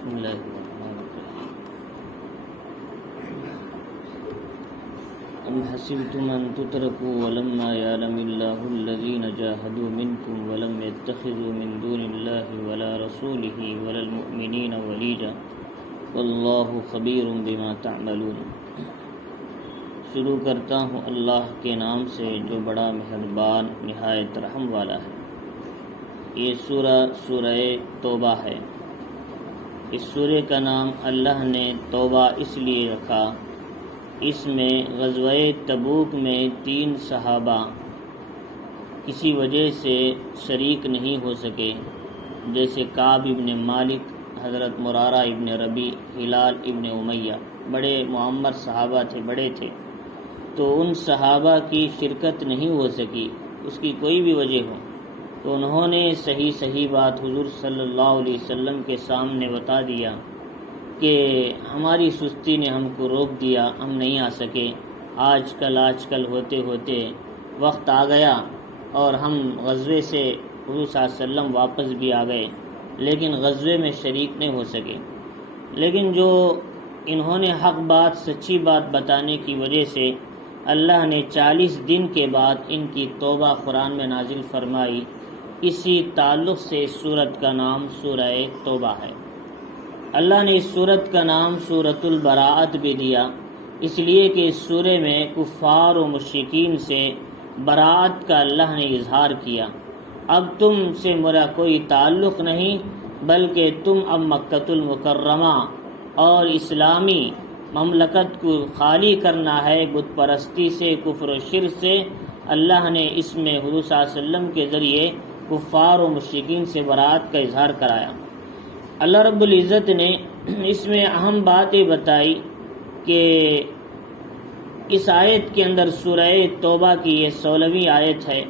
بسم اللہ الرحمن الرحیم ام حسبتم ان تتركوا ولما يعلم الله الذين جاهدوا منكم ولم يتخذوا من دون الله ولا رسوله ولا المؤمنين وليجا والله خبير بما تعملون۔ شروع کرتا ہوں اللہ کے نام سے جو بڑا مہربان نہایت رحم والا ہے۔ یہ سورہ توبہ ہے۔ اس سورہ کا نام اللہ نے توبہ اس لیے رکھا، اس میں غزوہ تبوک میں 3 صحابہ کسی وجہ سے شریک نہیں ہو سکے، جیسے کعب ابن مالک، حضرت مرارہ ابن ربیع، ہلال ابن امیہ، بڑے معمر صحابہ تھے، بڑے تھے، تو ان صحابہ کی شرکت نہیں ہو سکی، اس کی کوئی بھی وجہ ہو، تو انہوں نے صحیح بات حضور صلی اللہ علیہ وسلم کے سامنے بتا دیا کہ ہماری سستی نے ہم کو روک دیا، ہم نہیں آ سکے، آج کل ہوتے ہوتے وقت آ گیا اور ہم غزوے سے حضور صلی اللہ علیہ وسلم واپس بھی آ گئے، لیکن غزوے میں شریک نہیں ہو سکے۔ لیکن جو انہوں نے حق بات، سچی بات بتانے کی وجہ سے اللہ نے 40 دن کے بعد ان کی توبہ قرآن میں نازل فرمائی۔ اسی تعلق سے اس سورت کا نام سورہ توبہ ہے۔ اللہ نے اس سورت کا نام سورۃ البراءت بھی دیا، اس لیے کہ اس سورے میں کفار و مشرکین سے براءت کا اللہ نے اظہار کیا۔ اب تم سے میرا کوئی تعلق نہیں، بلکہ تم اب مکۃ المکرمہ اور اسلامی مملکت کو خالی کرنا ہے بت پرستی سے، کفر و شرک سے۔ اللہ نے اس میں حضور صلی اللہ علیہ وسلم کے ذریعے کفار و مشرکین سے براءت کا اظہار کرایا۔ اللہ رب العزت نے اس میں اہم باتیں بتائی کہ اس آیت کے اندر سورہ توبہ کی یہ 16ویں آیت ہے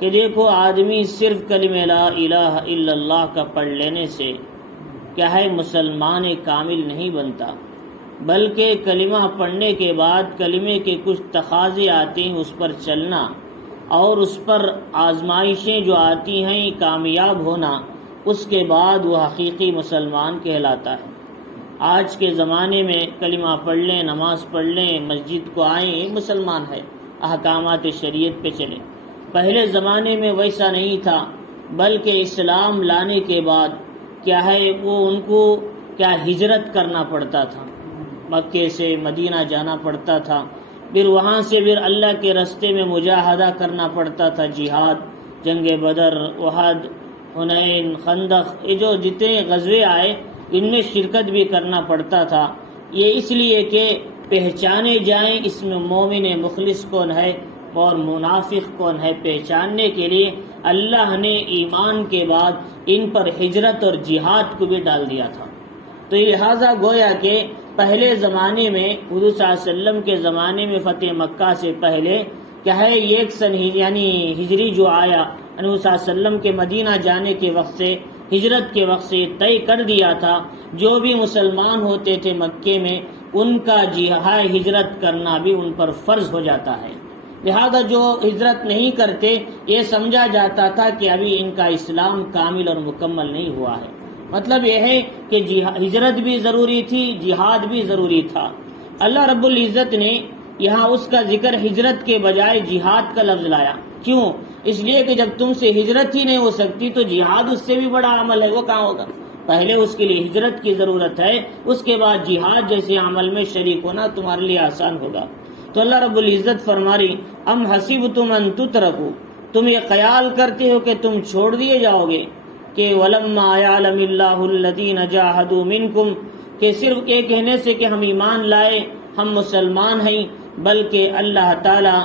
کہ دیکھو آدمی صرف کلمہ لا الہ الا اللہ کا پڑھ لینے سے کیا ہے مسلمان کامل نہیں بنتا، بلکہ کلمہ پڑھنے کے بعد کلمے کے کچھ تقاضے آتے ہیں، اس پر چلنا اور اس پر آزمائشیں جو آتی ہیں کامیاب ہونا، اس کے بعد وہ حقیقی مسلمان کہلاتا ہے۔ آج کے زمانے میں کلمہ پڑھ لیں، نماز پڑھ لیں، مسجد کو آئیں، یہ مسلمان ہے، احکامات شریعت پہ چلیں۔ پہلے زمانے میں ویسا نہیں تھا، بلکہ اسلام لانے کے بعد کیا ہے وہ ان کو کیا ہجرت کرنا پڑتا تھا، مکے سے مدینہ جانا پڑتا تھا، پھر وہاں سے پھر اللہ کے راستے میں مجاہدہ کرنا پڑتا تھا، جہاد، جنگ بدر، احد، حنین، خندق، یہ جو جتنے غزوے آئے ان میں شرکت بھی کرنا پڑتا تھا۔ یہ اس لیے کہ پہچانے جائیں اس میں مومن مخلص کون ہے اور منافق کون ہے، پہچاننے کے لیے اللہ نے ایمان کے بعد ان پر ہجرت اور جہاد کو بھی ڈال دیا تھا۔ تو لہٰذا گویا کہ پہلے زمانے میں حضور صلی اللہ علیہ وسلم کے زمانے میں فتح مکہ سے پہلے کیا ہے ایک سن یعنی ہجری جو آیا، حضور صلی اللہ علیہ وسلم کے مدینہ جانے کے وقت سے، ہجرت کے وقت سے طے کر دیا تھا جو بھی مسلمان ہوتے تھے مکے میں ان کا جہاد ہجرت کرنا بھی ان پر فرض ہو جاتا ہے۔ لہذا جو ہجرت نہیں کرتے یہ سمجھا جاتا تھا کہ ابھی ان کا اسلام کامل اور مکمل نہیں ہوا ہے۔ مطلب یہ ہے کہ ہجرت بھی ضروری تھی، جہاد بھی ضروری تھا۔ اللہ رب العزت نے یہاں اس کا ذکر ہجرت کے بجائے جہاد کا لفظ لایا۔ کیوں؟ اس لیے کہ جب تم سے ہجرت ہی نہیں ہو سکتی تو جہاد اس سے بھی بڑا عمل ہے، وہ کہاں ہوگا؟ پہلے اس کے لیے ہجرت کی ضرورت ہے، اس کے بعد جہاد جیسے عمل میں شریک ہونا تمہارے لیے آسان ہوگا۔ تو اللہ رب العزت فرما رہی ام حسبتم ان تترکوا، تم یہ خیال کرتے ہو کہ تم چھوڑ دیے جاؤ گے کہ ولما یعلم اللہ الذین جاہدوا منکم، کہ صرف یہ کہنے سے کہ ہم ایمان لائے، ہم مسلمان ہیں، بلکہ اللہ تعالی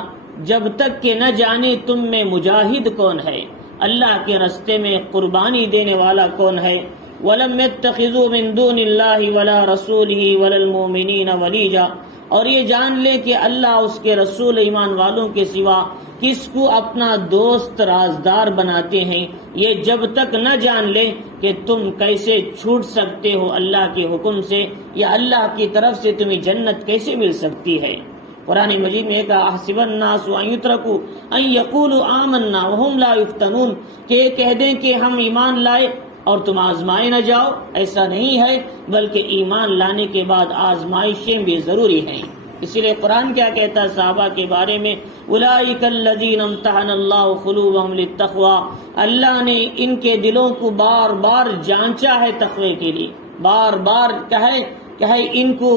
جب تک کہ نہ جانے تم میں مجاہد کون ہے، اللہ کے راستے میں قربانی دینے والا کون ہے، وَلَمْ يَتَّخِذُوا مِن دُونِ اللَّهِ وَلَا رَسُولِهِ وَلَا الْمُؤْمِنِينَ وَلِيجًا، اور یہ جان لے کہ اللہ اس کے رسول ایمان والوں کے سوا کس کو اپنا دوست رازدار بناتے ہیں، یہ جب تک نہ جان لے کہ تم کیسے چھوٹ سکتے ہو اللہ کے حکم سے، یا اللہ کی طرف سے تمہیں جنت کیسے مل سکتی ہے۔ قرآن مجید میں کہا احسب الناس ان یترکوا ان یقولوا آمنا وهم لا یفتنون، کہ یہ کہہ دیں کہ ہم ایمان لائے اور تم آزمائے نہ جاؤ، ایسا نہیں ہے، بلکہ ایمان لانے کے بعد آزمائشیں بھی ضروری ہیں۔ اسی لیے قرآن کیا کہتا ہے صحابہ کے بارے میں، اولئک الذین امتحن اللہ قلوبہم للتقوی، اللہ نے ان کے دلوں کو بار بار جانچا ہے تقوی کے لیے، بار بار ان کو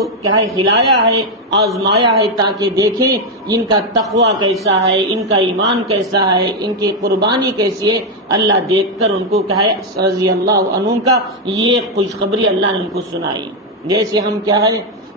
ہلایا ہے، آزمایا ہے، تاکہ دیکھیں ان کا تقوی کیسا ہے، ان کا ایمان کیسا ہے، ان کی قربانی کیسی ہے۔ اللہ دیکھ کر ان کو رضی اللہ عنہم کا یہ خوشخبری اللہ نے ان کو سنائی۔ جیسے ہم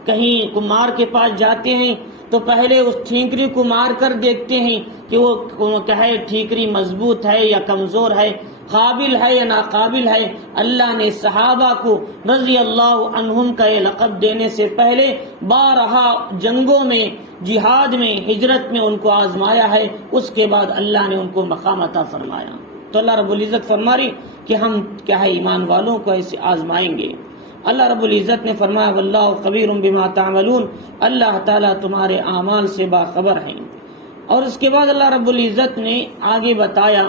کہیں کمار کے پاس جاتے ہیں تو پہلے اس ٹھیکری کو مار کر دیکھتے ہیں کہ وہ ٹھیکری مضبوط ہے یا کمزور ہے، قابل ہے یا ناقابل ہے۔ اللہ نے صحابہ کو رضی اللہ عنہم کا یہ لقب دینے سے پہلے بارہا جنگوں میں، جہاد میں، ہجرت میں ان کو آزمایا ہے، اس کے بعد اللہ نے ان کو مقام عطا فرمایا۔ تو اللہ رب العزت فرما رہی کہ ہم ایمان والوں کو ایسے آزمائیں گے۔ اللہ رب العزت نے فرمایا واللہ خبیر بما تعملون، اللہ تعالیٰ تمہارے اعمال سے باخبر ہیں۔ اور اس کے بعد اللہ رب العزت نے آگے بتایا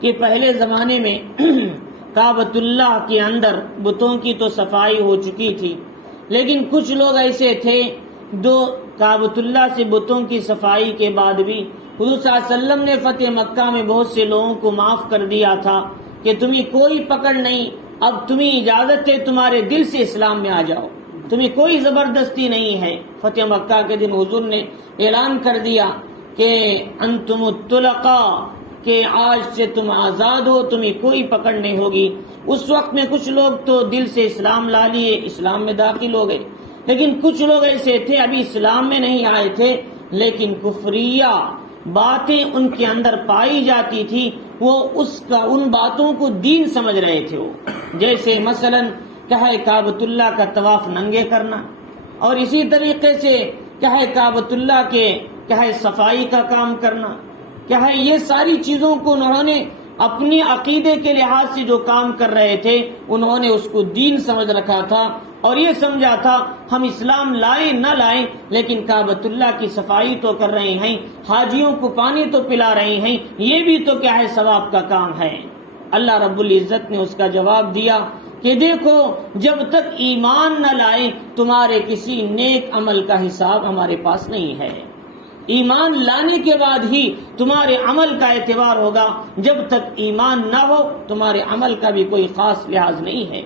کہ پہلے زمانے میں کعبۃ اللہ کے اندر بتوں کی تو صفائی ہو چکی تھی، لیکن کچھ لوگ ایسے تھے جو کعبۃ اللہ سے بتوں کی صفائی کے بعد بھی حضور صلی اللہ علیہ وسلم نے فتح مکہ میں بہت سے لوگوں کو معاف کر دیا تھا کہ تمہیں کوئی پکڑ نہیں، اب تمہیں اجازت ہے تمہارے دل سے اسلام میں آ جاؤ، تمہیں کوئی زبردستی نہیں ہے۔ فتح مکہ کے دن حضور نے اعلان کر دیا کہ انتم الطلقاء، کہ آج سے تم آزاد ہو، تمہیں کوئی پکڑ نہیں ہوگی۔ اس وقت میں کچھ لوگ تو دل سے اسلام لا لیے، اسلام میں داخل ہو گئے، لیکن کچھ لوگ ایسے تھے ابھی اسلام میں نہیں آئے تھے، لیکن کفریہ باتیں ان کے اندر پائی جاتی تھی، وہ ان باتوں کو دین سمجھ رہے تھے۔ وہ جیسے مثلا کعبۃ اللہ کا طواف ننگے کرنا، اور اسی طریقے سے کعبۃ اللہ کے صفائی کا کام کرنا، یہ ساری چیزوں کو انہوں نے اپنے عقیدے کے لحاظ سے جو کام کر رہے تھے، انہوں نے اس کو دین سمجھ رکھا تھا، اور یہ سمجھا تھا ہم اسلام لائیں نہ لائیں لیکن کعبۃ اللہ کی صفائی تو کر رہے ہیں، حاجیوں کو پانی تو پلا رہے ہیں، یہ بھی تو ثواب کا کام ہے۔ اللہ رب العزت نے اس کا جواب دیا کہ دیکھو، جب تک ایمان نہ لائیں تمہارے کسی نیک عمل کا حساب ہمارے پاس نہیں ہے۔ ایمان لانے کے بعد ہی تمہارے عمل کا اعتبار ہوگا، جب تک ایمان نہ ہو تمہارے عمل کا بھی کوئی خاص لحاظ نہیں ہے۔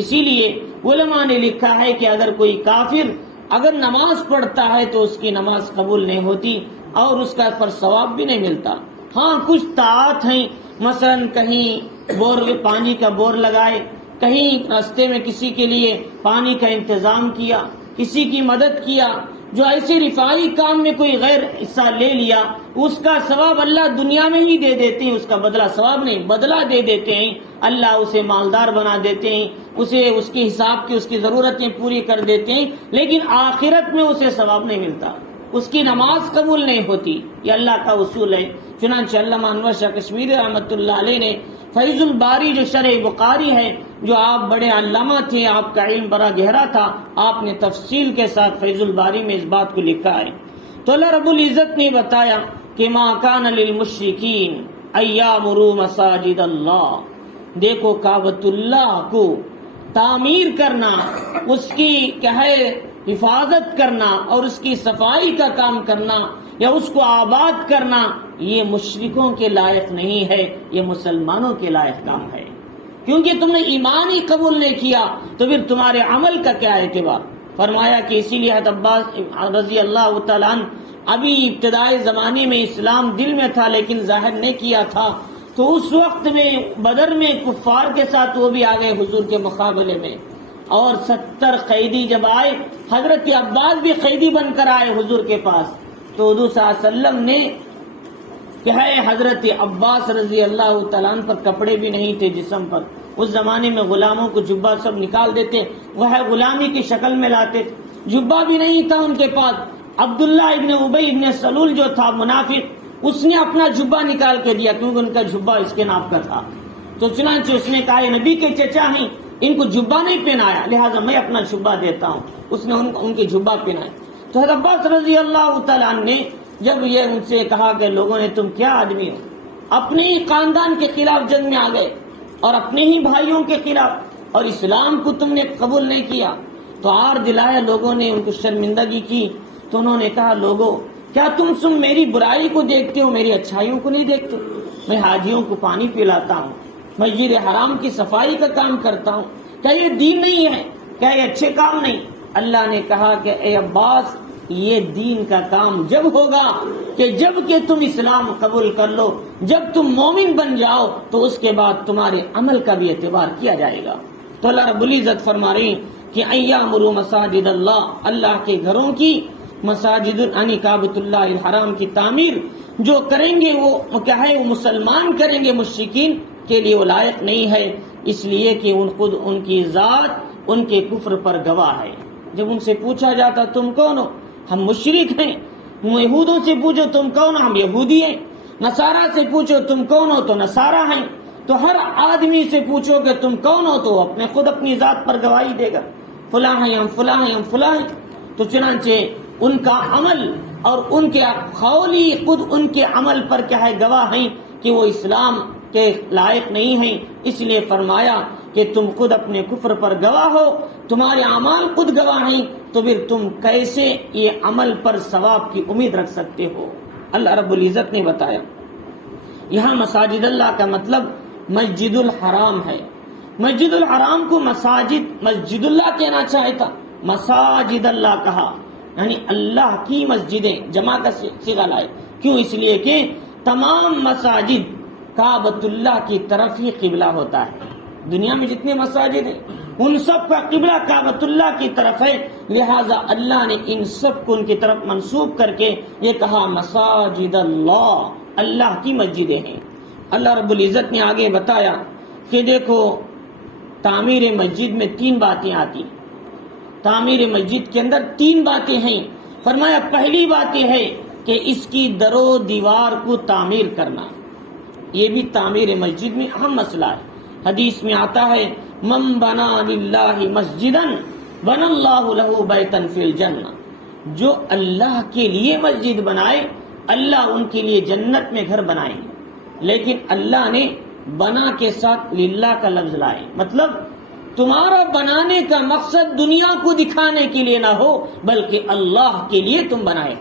اسی لیے علماء نے لکھا ہے کہ اگر کوئی کافر اگر نماز پڑھتا ہے تو اس کی نماز قبول نہیں ہوتی اور اس کا پر ثواب بھی نہیں ملتا۔ ہاں کچھ طاعت ہیں، مثلا کہیں پانی کا بور لگائے، کہیں راستے میں کسی کے لیے پانی کا انتظام کیا، کسی کی مدد کیا، جو ایسے رفاعی کام میں کوئی غیر حصہ لے لیا، اس کا ثواب اللہ دنیا میں ہی دے دیتے ہیں، اس کا بدلہ ثواب نہیں، بدلہ دے دیتے ہیں، اللہ اسے مالدار بنا دیتے ہیں، اسے اس کے حساب کی اس کی ضرورتیں پوری کر دیتے ہیں، لیکن آخرت میں اسے ثواب نہیں ملتا، اس کی نماز قبول نہیں ہوتی۔ یہ اللہ کا اصول ہے۔ چنانچہ علامہ انور شاہ کشمیری رحمۃ اللہ علیہ نے فیض الباری جو شرح بخاری ہے، جو آپ بڑے علامہ تھے، آپ کا علم بڑا گہرا تھا، آپ نے تفصیل کے ساتھ فیض الباری میں اس بات کو لکھا ہے۔ تو اللہ رب العزت نے بتایا کہ ما کان للمشرکین ان یعمروا مساجد اللہ، دیکھو کعبۃ اللہ کو تعمیر کرنا، اس کی حفاظت کرنا اور اس کی صفائی کا کام کرنا یا اس کو آباد کرنا، یہ مشرکوں کے لائق نہیں ہے، یہ مسلمانوں کے لائق کام ہے، کیونکہ تم نے ایمان ہی قبول نہیں کیا تو پھر تمہارے عمل کا کیا اعتبار۔ فرمایا کہ اسی لیے حضرت عباس رضی اللہ تعالیٰ عنہ ابھی ابتدائی زمانے میں اسلام دل میں تھا لیکن ظاہر نہیں کیا تھا، تو اس وقت میں بدر میں کفار کے ساتھ وہ بھی آ گئے حضور کے مقابلے میں، اور 70 قیدی جب آئے، حضرت عباس بھی قیدی بن کر آئے حضور کے پاس، تو حضور صلی اللہ علیہ وسلم نے حضرت عباس رضی اللہ تعالیٰ عنہ پر کپڑے بھی نہیں تھے جسم پر، اس زمانے میں غلاموں کو جبہ سب نکال دیتے، وہ غلامی کی شکل میں لاتے، جبہ بھی نہیں تھا ان کے پاس۔ عبداللہ ابن ابی ابن سلول جو تھا منافق، اس نے اپنا جبہ نکال کے دیا کیونکہ ان کا جبہ اس کے ناپ کا تھا، تو چنانچہ اس نے کہا یہ نبی کے چچا ہیں، ان کو جبہ نہیں پہنایا، لہذا میں اپنا جبہ دیتا ہوں، اس نے ان کے جبہ پہنائے۔ تو حضرت عباس رضی اللہ تعالیٰ عنہ نے جب یہ ان سے کہا کہ لوگوں نے تم کیا آدمی ہو، اپنے ہی خاندان کے خلاف جنگ میں آ گئے، اور اپنے ہی بھائیوں کے خلاف، اور اسلام کو تم نے قبول نہیں کیا۔ تو آر دلایا لوگوں نے، ان کو شرمندگی کی، تو انہوں نے کہا لوگوں کیا تم میری برائی کو دیکھتے ہو، میری اچھائیوں کو نہیں دیکھتے؟ میں حاجیوں کو پانی پلاتا ہوں، مسجد حرام کی صفائی کا کام کرتا ہوں، کیا یہ دین نہیں ہے؟ کیا یہ اچھے کام نہیں؟ اللہ نے کہا کہ اے عباس، یہ دین کا کام جب ہوگا کہ جب کہ تم اسلام قبول کر لو، جب تم مومن بن جاؤ تو اس کے بعد تمہارے عمل کا بھی اعتبار کیا جائے گا۔ تو اللہ رب العزت فرما رہے ہیں کہ ایامروا مساجد اللہ، اللہ کے گھروں کی مساجد یعنی کعبۃ اللہ الحرام کی تعمیر جو کریں گے وہ کیا ہے؟ وہ مسلمان کریں گے، مشرکین کے لیے وہ لائق نہیں ہے، اس لیے کہ خود ان کی ذات ان کے کفر پر گواہ ہے۔ جب ان سے پوچھا جاتا تم کون ہو؟ ہم مشرک ہیں۔ یہودوں سے پوچھو تم کون ہو؟ ہم یہودی ہیں۔ نصارہ سے پوچھو تم کون ہو؟ تو نصارہ ہیں۔ تو ہر آدمی سے پوچھو کہ تم کون ہو تو خود اپنی ذات پر گواہی دے گا، فلاں ہیں ہم، فلاں ہیں ہم، فلاں ہیں۔ تو چنانچہ ان کا عمل اور ان کے قولی خود ان کے عمل پر کیا ہے؟ گواہ ہیں کہ وہ اسلام کے لائق نہیں ہیں، اس لیے فرمایا کہ تم خود اپنے کفر پر گواہ ہو، تمہارے اعمال خود گواہ ہیں، تو پھر تم کیسے یہ عمل پر ثواب کی امید رکھ سکتے ہو؟ اللہ رب العزت نے بتایا یہاں مساجد اللہ کا مطلب مسجد الحرام ہے۔ مسجد الحرام کو مسجد اللہ کہنا چاہے تھا، مساجد اللہ کہا، یعنی اللہ کی مسجدیں جمع کا صیغہ لائے۔ کیوں؟ اس لیے کہ تمام مساجد کعبۃ اللہ کی طرف ہی قبلہ ہوتا ہے۔ دنیا میں جتنے مساجد ہیں ان سب کا قبلہ کعبۃ اللہ کی طرف ہے، لہذا اللہ نے ان سب کو ان کی طرف منسوب کر کے یہ کہا مساجد اللہ، اللہ کی مسجدیں ہیں۔ اللہ رب العزت نے آگے بتایا کہ دیکھو تعمیر مسجد میں 3 باتیں آتی، تعمیر مسجد کے اندر 3 باتیں ہیں۔ فرمایا پہلی بات یہ ہے کہ اس کی در و دیوار کو تعمیر کرنا، یہ بھی تعمیر مسجد میں اہم مسئلہ ہے۔ حدیث میں آتا ہے من بنا للہ مسجدا بنا اللہ لہ بیتا فی الجنہ، جو اللہ کے لیے مسجد بنائے اللہ ان کے لیے جنت میں گھر بنائیں گے۔ لیکن اللہ نے بنا کے ساتھ للہ کا لفظ لائے، مطلب تمہارا بنانے کا مقصد دنیا کو دکھانے کے لیے نہ ہو بلکہ اللہ کے لیے تم بنائے،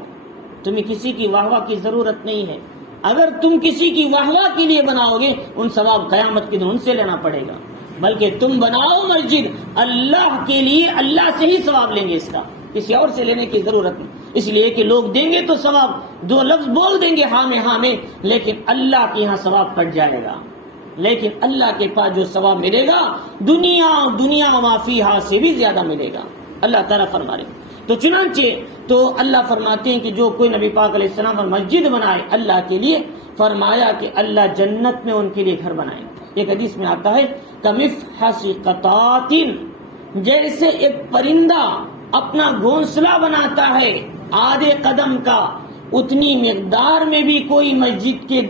تمہیں کسی کی واہ واہ کی ضرورت نہیں ہے۔ اگر تم کسی کی واہ واہ کے لیے بناؤ گے ان ثواب قیامت کے دن ان سے لینا پڑے گا، بلکہ تم بناؤ مسجد اللہ کے لیے، اللہ سے ہی ثواب لیں گے، اس کا کسی اور سے لینے کی ضرورت نہیں، اس لیے کہ لوگ دیں گے تو ثواب 2 لفظ بول دیں گے ہاں میں، لیکن اللہ کے یہاں ثواب کٹ جائے گا۔ لیکن اللہ کے پاس جو ثواب ملے گا دنیا ما فیہا سے بھی زیادہ ملے گا، اللہ تعالیٰ فرما رہے۔ تو چنانچہ تو اللہ فرماتے ہیں کہ جو کوئی نبی پاک علیہ السلام پر مسجد بنائے اللہ کے لیے، فرمایا کہ اللہ جنت میں ان کے لیے گھر بنائے۔ ایک حدیث میں آتا ہے کمفحص قطات، جیسے ایک پرندہ اپنا گھونسلہ بناتا ہے آدھے قدم کا، اتنی مقدار میں بھی کوئی مسجد کے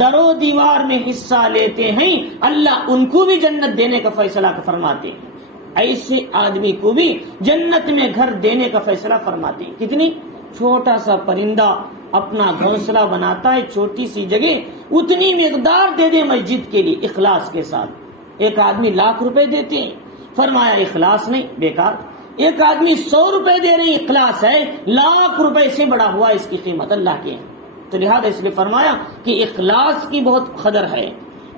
در و دیوار میں حصہ لیتے ہیں اللہ ان کو بھی جنت دینے کا فیصلہ فرماتے ہیں، ایسے آدمی کو بھی جنت میں گھر دینے کا فیصلہ فرماتے ہیں۔ کتنی چھوٹا سا پرندہ اپنا گھونسلہ بناتا ہے چھوٹی سی جگہ، اتنی مقدار دے دے مسجد کے لیے اخلاص کے ساتھ۔ ایک آدمی 1,00,000 روپے دیتے ہیں، فرمایا اخلاص نہیں، بیکار۔ ایک آدمی 100 روپے دے رہے ہیں، اخلاص ہے، 1,00,000 روپے سے بڑا ہوا اس کی قیمت اللہ کے ہیں۔ تو لہذا اس لیے فرمایا کہ اخلاص کی بہت قدر ہے۔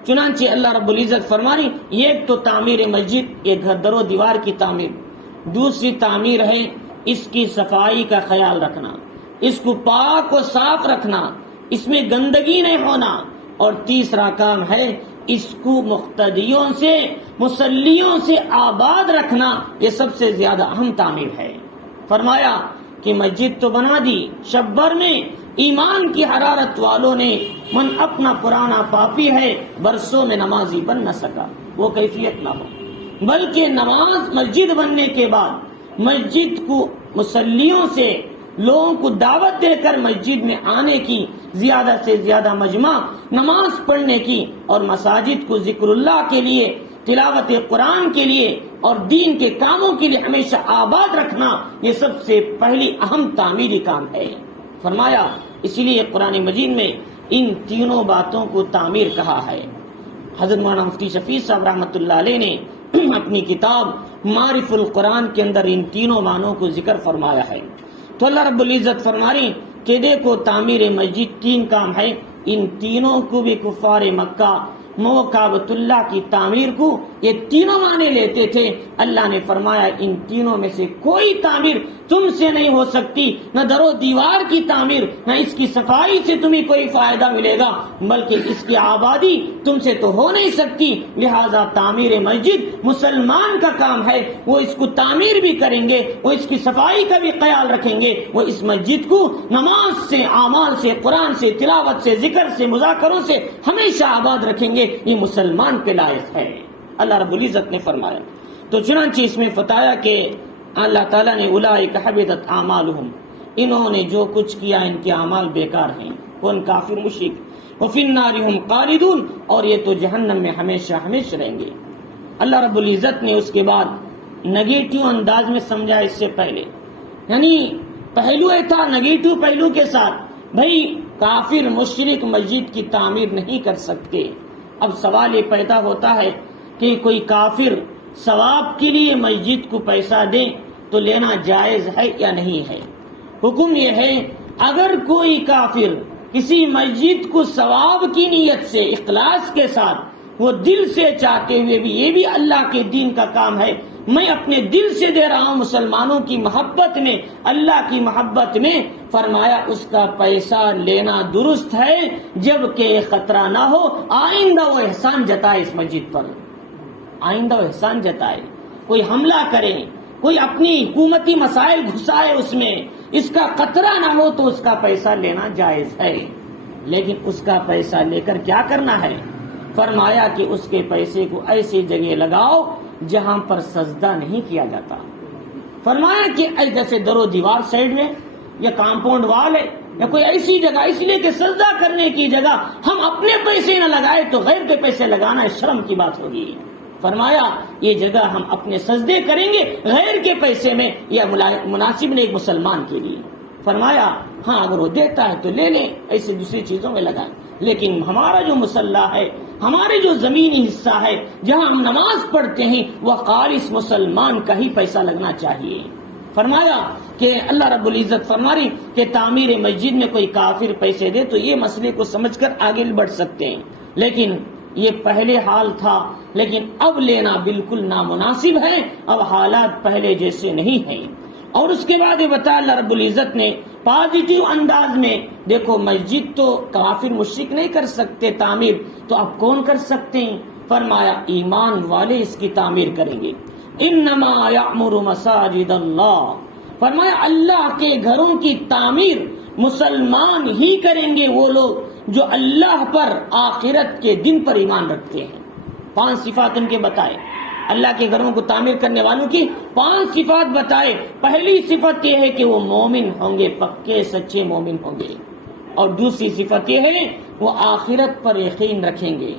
چنانچہ اللہ رب العزت فرمانی ایک تو تعمیر مسجد، ایک گھر در و دیوار کی تعمیر، دوسری تعمیر ہے اس کی صفائی کا خیال رکھنا، اس کو پاک و صاف رکھنا، اس میں گندگی نہیں ہونا، اور تیسرا کام ہے اس کو مقتدیوں سے مصلیوں سے آباد رکھنا، یہ سب سے زیادہ اہم تعمیر ہے۔ فرمایا کہ مسجد تو بنا دی، شب بھر میں ایمان کی حرارت والوں نے من اپنا پرانا پاپی ہے برسوں میں نمازی بن نہ سکا، وہ کیفیت نہ ہو، بلکہ نماز مسجد بننے کے بعد مسجد کو مصلیوں سے لوگوں کو دعوت دے کر مسجد میں آنے کی، زیادہ سے زیادہ مجمع نماز پڑھنے کی، اور مساجد کو ذکر اللہ کے لیے، تلاوت قرآن کے لیے اور دین کے کاموں کے لیے ہمیشہ آباد رکھنا، یہ سب سے پہلی اہم تعمیری کام ہے۔ فرمایا اسی لیے قرآن مجید میں ان تینوں باتوں کو تعمیر کہا ہے۔ حضرت مولانا مفتی شفیع صاحب رحمۃ اللہ علیہ نے اپنی کتاب معرف القرآن کے اندر ان تینوں معنوں کو ذکر فرمایا ہے. تو اللہ رب العزت فرما رہے کہ دیکھو تعمیر مسجد 3 کام ہے. ان تینوں کو بھی کفار مکہ کعبۃ اللہ کی تعمیر کو یہ تینوں معنی لیتے تھے. اللہ نے فرمایا ان تینوں میں سے کوئی تعمیر تم سے نہیں ہو سکتی، نہ در و دیوار کی تعمیر، نہ اس کی صفائی سے تمہیں کوئی فائدہ ملے گا، بلکہ اس کی آبادی تم سے تو ہو نہیں سکتی. لہذا تعمیر مسجد مسلمان کا کام ہے. وہ اس کو تعمیر بھی کریں گے، وہ اس کی صفائی کا بھی خیال رکھیں گے، وہ اس مسجد کو نماز سے، اعمال سے، قرآن سے، تلاوت سے، ذکر سے، مذاکروں سے ہمیشہ آباد رکھیں گے. یہ مسلمان کے لائق ہے، اللہ رب العزت نے فرمایا. تو چنانچہ اس میں بتایا کہ اللہ تعالیٰ نے اولئک حبطت اعمالہم، انہوں نے جو کچھ کیا ان کے اعمال بیکار ہیں. کون؟ کافر مشرک. وفی النار ہم خالدون، اور یہ تو جہنم میں ہمیشہ ہمیشہ رہیں گے. اللہ رب العزت نے اس کے بعد نگیٹو انداز میں سمجھا. اس سے پہلے یعنی پہلو تھا نگیٹو پہلو کے ساتھ، بھائی کافر مشرک مسجد کی تعمیر نہیں کر سکتے. اب سوال یہ پیدا ہوتا ہے کہ کوئی کافر ثواب کے لیے مسجد کو پیسہ دے تو لینا جائز ہے یا نہیں ہے؟ حکم یہ ہے اگر کوئی کافر کسی مسجد کو ثواب کی نیت سے، اخلاص کے ساتھ، وہ دل سے چاہتے ہوئے بھی، یہ بھی اللہ کے دین کا کام ہے، میں اپنے دل سے دے رہا ہوں مسلمانوں کی محبت میں، اللہ کی محبت میں، فرمایا اس کا پیسہ لینا درست ہے جبکہ خطرہ نہ ہو آئندہ وہ احسان جتائے اس مسجد پر، آئندہ وہ احسان جتائے. کوئی حملہ کرے، کوئی اپنی حکومتی مسائل گھسائے اس میں، اس کا خطرہ نہ ہو تو اس کا پیسہ لینا جائز ہے. لیکن اس کا پیسہ لے کر کیا کرنا ہے؟ فرمایا کہ اس کے پیسے کو ایسی جگہ لگاؤ جہاں پر سجدہ نہیں کیا جاتا. فرمایا کہ جیسے در و دیوار سائڈ میں یا کمپاؤنڈ وال ہے یا کوئی ایسی جگہ، اس لیے کہ سجدہ کرنے کی جگہ ہم اپنے پیسے نہ لگائے تو غیر کے پیسے لگانا شرم کی بات ہوگی. فرمایا یہ جگہ ہم اپنے سجدے کریں گے غیر کے پیسے میں، یا مناسب نہیں ایک مسلمان کے لیے. فرمایا ہاں اگر وہ دیتا ہے تو لے لیں، ایسے دوسری چیزوں میں لگائیں، لیکن ہمارا جو مصلی ہے، ہمارے جو زمینی حصہ ہے جہاں ہم نماز پڑھتے ہیں، وہ خالص مسلمان کا ہی پیسہ لگنا چاہیے. فرمایا کہ اللہ رب العزت فرما رہی کہ تعمیر مسجد میں کوئی کافر پیسے دے تو یہ مسئلے کو سمجھ کر آگے بڑھ سکتے ہیں، لیکن یہ پہلے حال تھا، لیکن اب لینا بالکل نامناسب ہے. اب حالات پہلے جیسے نہیں ہیں. اور اس کے بعد یہ بتایا اللہ رب العزت نے پازیٹیو انداز میں، دیکھو مسجد تو کافر مشرک نہیں کر سکتے تعمیر، تو اب کون کر سکتے ہیں؟ فرمایا ایمان والے اس کی تعمیر کریں گے. انما یعمر مساجد اللہ، فرمایا اللہ کے گھروں کی تعمیر مسلمان ہی کریں گے، وہ لوگ جو اللہ پر، آخرت کے دن پر ایمان رکھتے ہیں. 5 صفات ان کے بتائے، اللہ کے گھروں کو تعمیر کرنے والوں کی 5 صفات بتائے. پہلی صفت یہ ہے کہ وہ مومن ہوں گے، پکے سچے مومن ہوں گے. اور دوسری صفت یہ ہے وہ آخرت پر یقین رکھیں گے.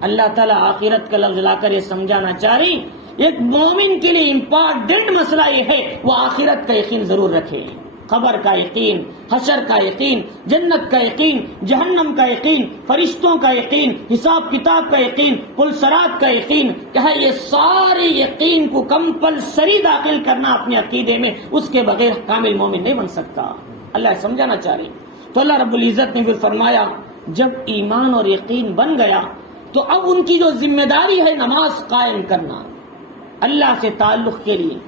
اللہ تعالیٰ آخرت کا لفظ لا کر یہ سمجھانا چاہ رہی ایک مومن کے لیے امپارٹنٹ مسئلہ یہ ہے وہ آخرت کا یقین ضرور رکھے. خبر کا یقین، حشر کا یقین، جنت کا یقین، جہنم کا یقین، فرشتوں کا یقین، حساب کتاب کا یقین، پلسرات کا یقین، کیا ہے یہ سارے یقین کو کمپلسری داخل کرنا اپنے عقیدے میں، اس کے بغیر کامل مومن نہیں بن سکتا. اللہ سمجھانا چاہ رہے. تو اللہ رب العزت نے پھر فرمایا جب ایمان اور یقین بن گیا تو اب ان کی جو ذمہ داری ہے نماز قائم کرنا، اللہ سے تعلق کے لیے،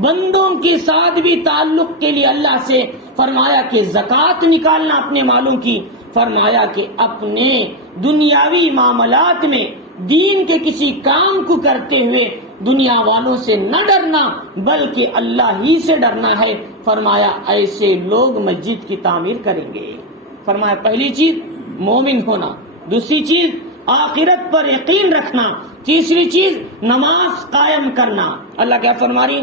بندوں کے ساتھ بھی تعلق کے لیے اللہ سے. فرمایا کہ زکوٰۃ نکالنا اپنے مالوں کی. فرمایا کہ اپنے دنیاوی معاملات میں دین کے کسی کام کو کرتے ہوئے دنیا والوں سے نہ ڈرنا بلکہ اللہ ہی سے ڈرنا ہے. فرمایا ایسے لوگ مسجد کی تعمیر کریں گے. فرمایا پہلی چیز مومن ہونا، دوسری چیز آخرت پر یقین رکھنا، تیسری چیز نماز قائم کرنا. اللہ کیا فرما رہی؟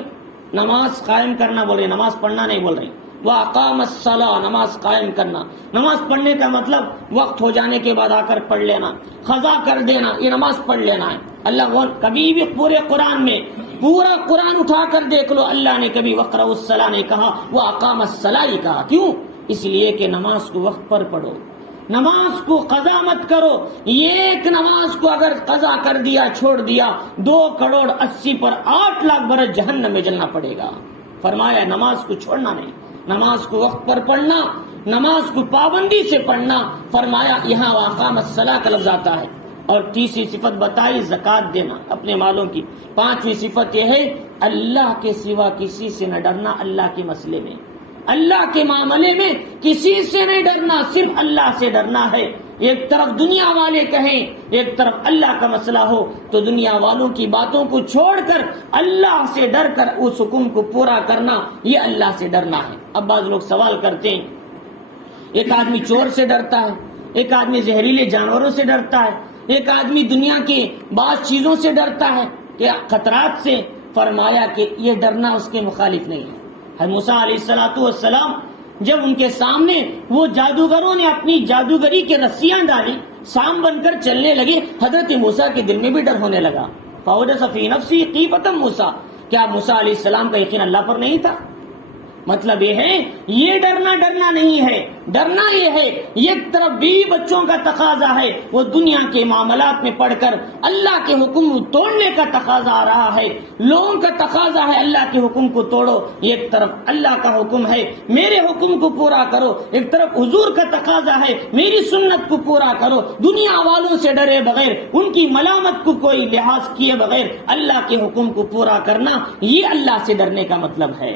نماز قائم کرنا بول رہے، نماز پڑھنا نہیں بول رہے. وَأَقَامَ الصَّلَاةَ، نماز قائم کرنا. نماز پڑھنے کا مطلب وقت ہو جانے کے بعد آ کر پڑھ لینا، قضا کر دینا، یہ نماز پڑھ لینا ہے. اللہ کبھی بھی پورے قرآن میں، پورا قرآن اٹھا کر دیکھ لو، اللہ نے کبھی وَقْرَأُوا الصَّلَاةَ نہیں کہا، وَأَقَامَ الصَّلَاةَ کہا. کیوں؟ اس لیے کہ نماز کو وقت پر پڑھو. نماز کو قضا مت کرو. ایک نماز کو اگر قضا کر دیا چھوڑ دیا 2,80,00,000 پر 8,00,000 برس جہنم میں جلنا پڑے گا. فرمایا نماز کو چھوڑنا نہیں، نماز کو وقت پر پڑھنا، نماز کو پابندی سے پڑھنا. فرمایا یہاں واقام الصلاۃ کا لفظ آتا ہے. اور تیسری صفت بتائی زکوٰۃ دینا اپنے مالوں کی. پانچویں صفت یہ ہے اللہ کے سوا کسی سے نہ ڈرنا. اللہ کے مسئلے میں، اللہ کے معاملے میں کسی سے نہیں ڈرنا، صرف اللہ سے ڈرنا ہے. ایک طرف دنیا والے کہیں، ایک طرف اللہ کا مسئلہ ہو، تو دنیا والوں کی باتوں کو چھوڑ کر اللہ سے ڈر کر اس حکم کو پورا کرنا، یہ اللہ سے ڈرنا ہے. اب بعض لوگ سوال کرتے ہیں، ایک آدمی چور سے ڈرتا ہے، ایک آدمی زہریلے جانوروں سے ڈرتا ہے، ایک آدمی دنیا کی بعض چیزوں سے ڈرتا ہے کہ خطرات سے. فرمایا کہ یہ ڈرنا اس کے مخالف نہیں ہے. حضرت موسیٰ علیہ السلام جب ان کے سامنے وہ جادوگروں نے اپنی جادوگری کے رسیاں ڈالی، سام بن کر چلنے لگے، حضرت موسیٰ کے دل میں بھی ڈر ہونے لگا. فَأَوْجَسَ فِي نَفْسِهِ خِيفَةً موسیٰ. کیا موسیٰ علیہ السلام کا یقین اللہ پر نہیں تھا؟ مطلب یہ ہے یہ ڈرنا نہیں ہے. ڈرنا یہ ہے ایک طرف بیوی بچوں کا تقاضا ہے، وہ دنیا کے معاملات میں پڑھ کر اللہ کے حکم توڑنے کا تقاضا آ رہا ہے، لوگوں کا تقاضا ہے اللہ کے حکم کو توڑو. ایک طرف اللہ کا حکم ہے میرے حکم کو پورا کرو، ایک طرف حضور کا تقاضا ہے میری سنت کو پورا کرو. دنیا والوں سے ڈرے بغیر، ان کی ملامت کو کوئی لحاظ کیے بغیر اللہ کے حکم کو پورا کرنا، یہ اللہ سے ڈرنے کا مطلب ہے.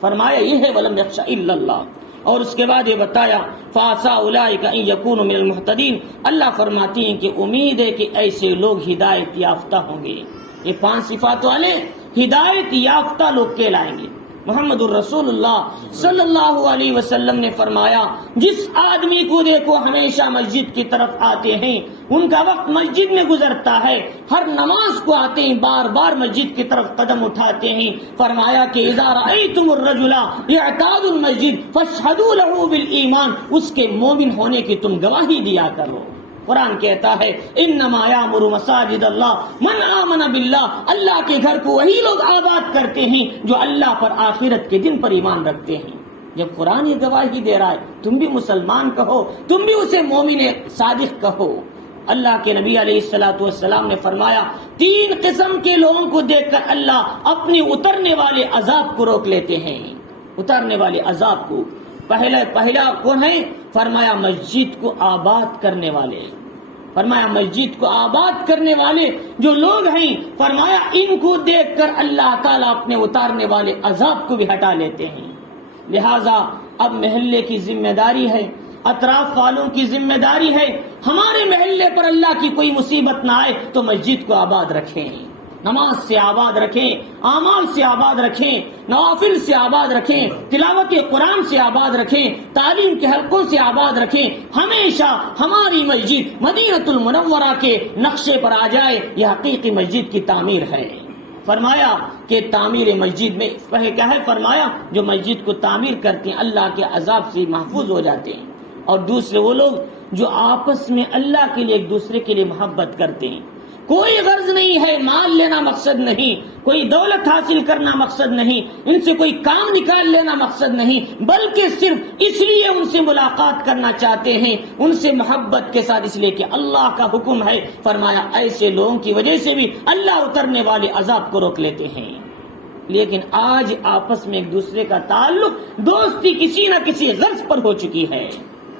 فرمایا یہ ہے وَلَمْ يَخْشَ إِلَّا اللَّهُ. اور اس کے بعد یہ بتایا فَعَسَىٰ أُولَٰئِكَ أَن يَكُونُوا مِنَ الْمُهْتَدِينَ. اللہ فرماتی ہیں کہ امید ہے کہ ایسے لوگ ہدایت یافتہ ہوں گے. یہ 5 صفات والے ہدایت یافتہ لوگ کہلائیں گے. محمد الرسول اللہ صلی اللہ علیہ وسلم نے فرمایا جس آدمی کو دیکھو ہمیشہ مسجد کی طرف آتے ہیں، ان کا وقت مسجد میں گزرتا ہے، ہر نماز کو آتے ہیں، بار بار مسجد کی طرف قدم اٹھاتے ہیں. فرمایا کہ اذا رأیتم الرجل یعتاد المسجد فاشهدوا له بالایمان. اس کے مومن ہونے کی تم گواہی دیا کرو. قرآن کہتا ہے انما یامر مساجد اللہ من آمن باللہ. اللہ کے گھر کو وہی لوگ آباد کرتے ہیں جو اللہ پر آخرت کے دن پر ایمان رکھتے ہیں. جب قرآن یہ گواہی دے رہا ہے، تم بھی مسلمان کہو، تم بھی اسے مومن صادق کہو. اللہ کے نبی علیہ السلام نے فرمایا 3 قسم کے لوگوں کو دیکھ کر اللہ اپنے اترنے والے عذاب کو روک لیتے ہیں. اترنے والے عذاب کو پہلا کون ہے؟ فرمایا مسجد کو آباد کرنے والے. فرمایا مسجد کو آباد کرنے والے جو لوگ ہیں، فرمایا ان کو دیکھ کر اللہ تعالیٰ اپنے اتارنے والے عذاب کو بھی ہٹا لیتے ہیں. لہذا اب محلے کی ذمہ داری ہے، اطراف والوں کی ذمہ داری ہے، ہمارے محلے پر اللہ کی کوئی مصیبت نہ آئے تو مسجد کو آباد رکھیں، نماز سے آباد رکھیں، اعمال سے آباد رکھیں، نوافل سے آباد رکھیں، تلاوت قرآن سے آباد رکھیں، تعلیم کے حلقوں سے آباد رکھیں. ہمیشہ ہماری مسجد مدینہ المنورہ کے نقشے پر آ جائے. یہ حقیقی مسجد کی تعمیر ہے. فرمایا کہ تعمیر مسجد میں کیا ہے؟ فرمایا جو مسجد کو تعمیر کرتے ہیں اللہ کے عذاب سے محفوظ ہو جاتے ہیں. اور دوسرے وہ لوگ جو آپس میں اللہ کے لیے ایک دوسرے کے لیے محبت کرتے ہیں. کوئی غرض نہیں ہے، مال لینا مقصد نہیں، کوئی دولت حاصل کرنا مقصد نہیں، ان سے کوئی کام نکال لینا مقصد نہیں، بلکہ صرف اس لیے ان سے ملاقات کرنا چاہتے ہیں، ان سے محبت کے ساتھ، اس لیے کہ اللہ کا حکم ہے. فرمایا ایسے لوگوں کی وجہ سے بھی اللہ اترنے والے عذاب کو روک لیتے ہیں. لیکن آج آپس میں ایک دوسرے کا تعلق، دوستی کسی نہ کسی غرض پر ہو چکی ہے.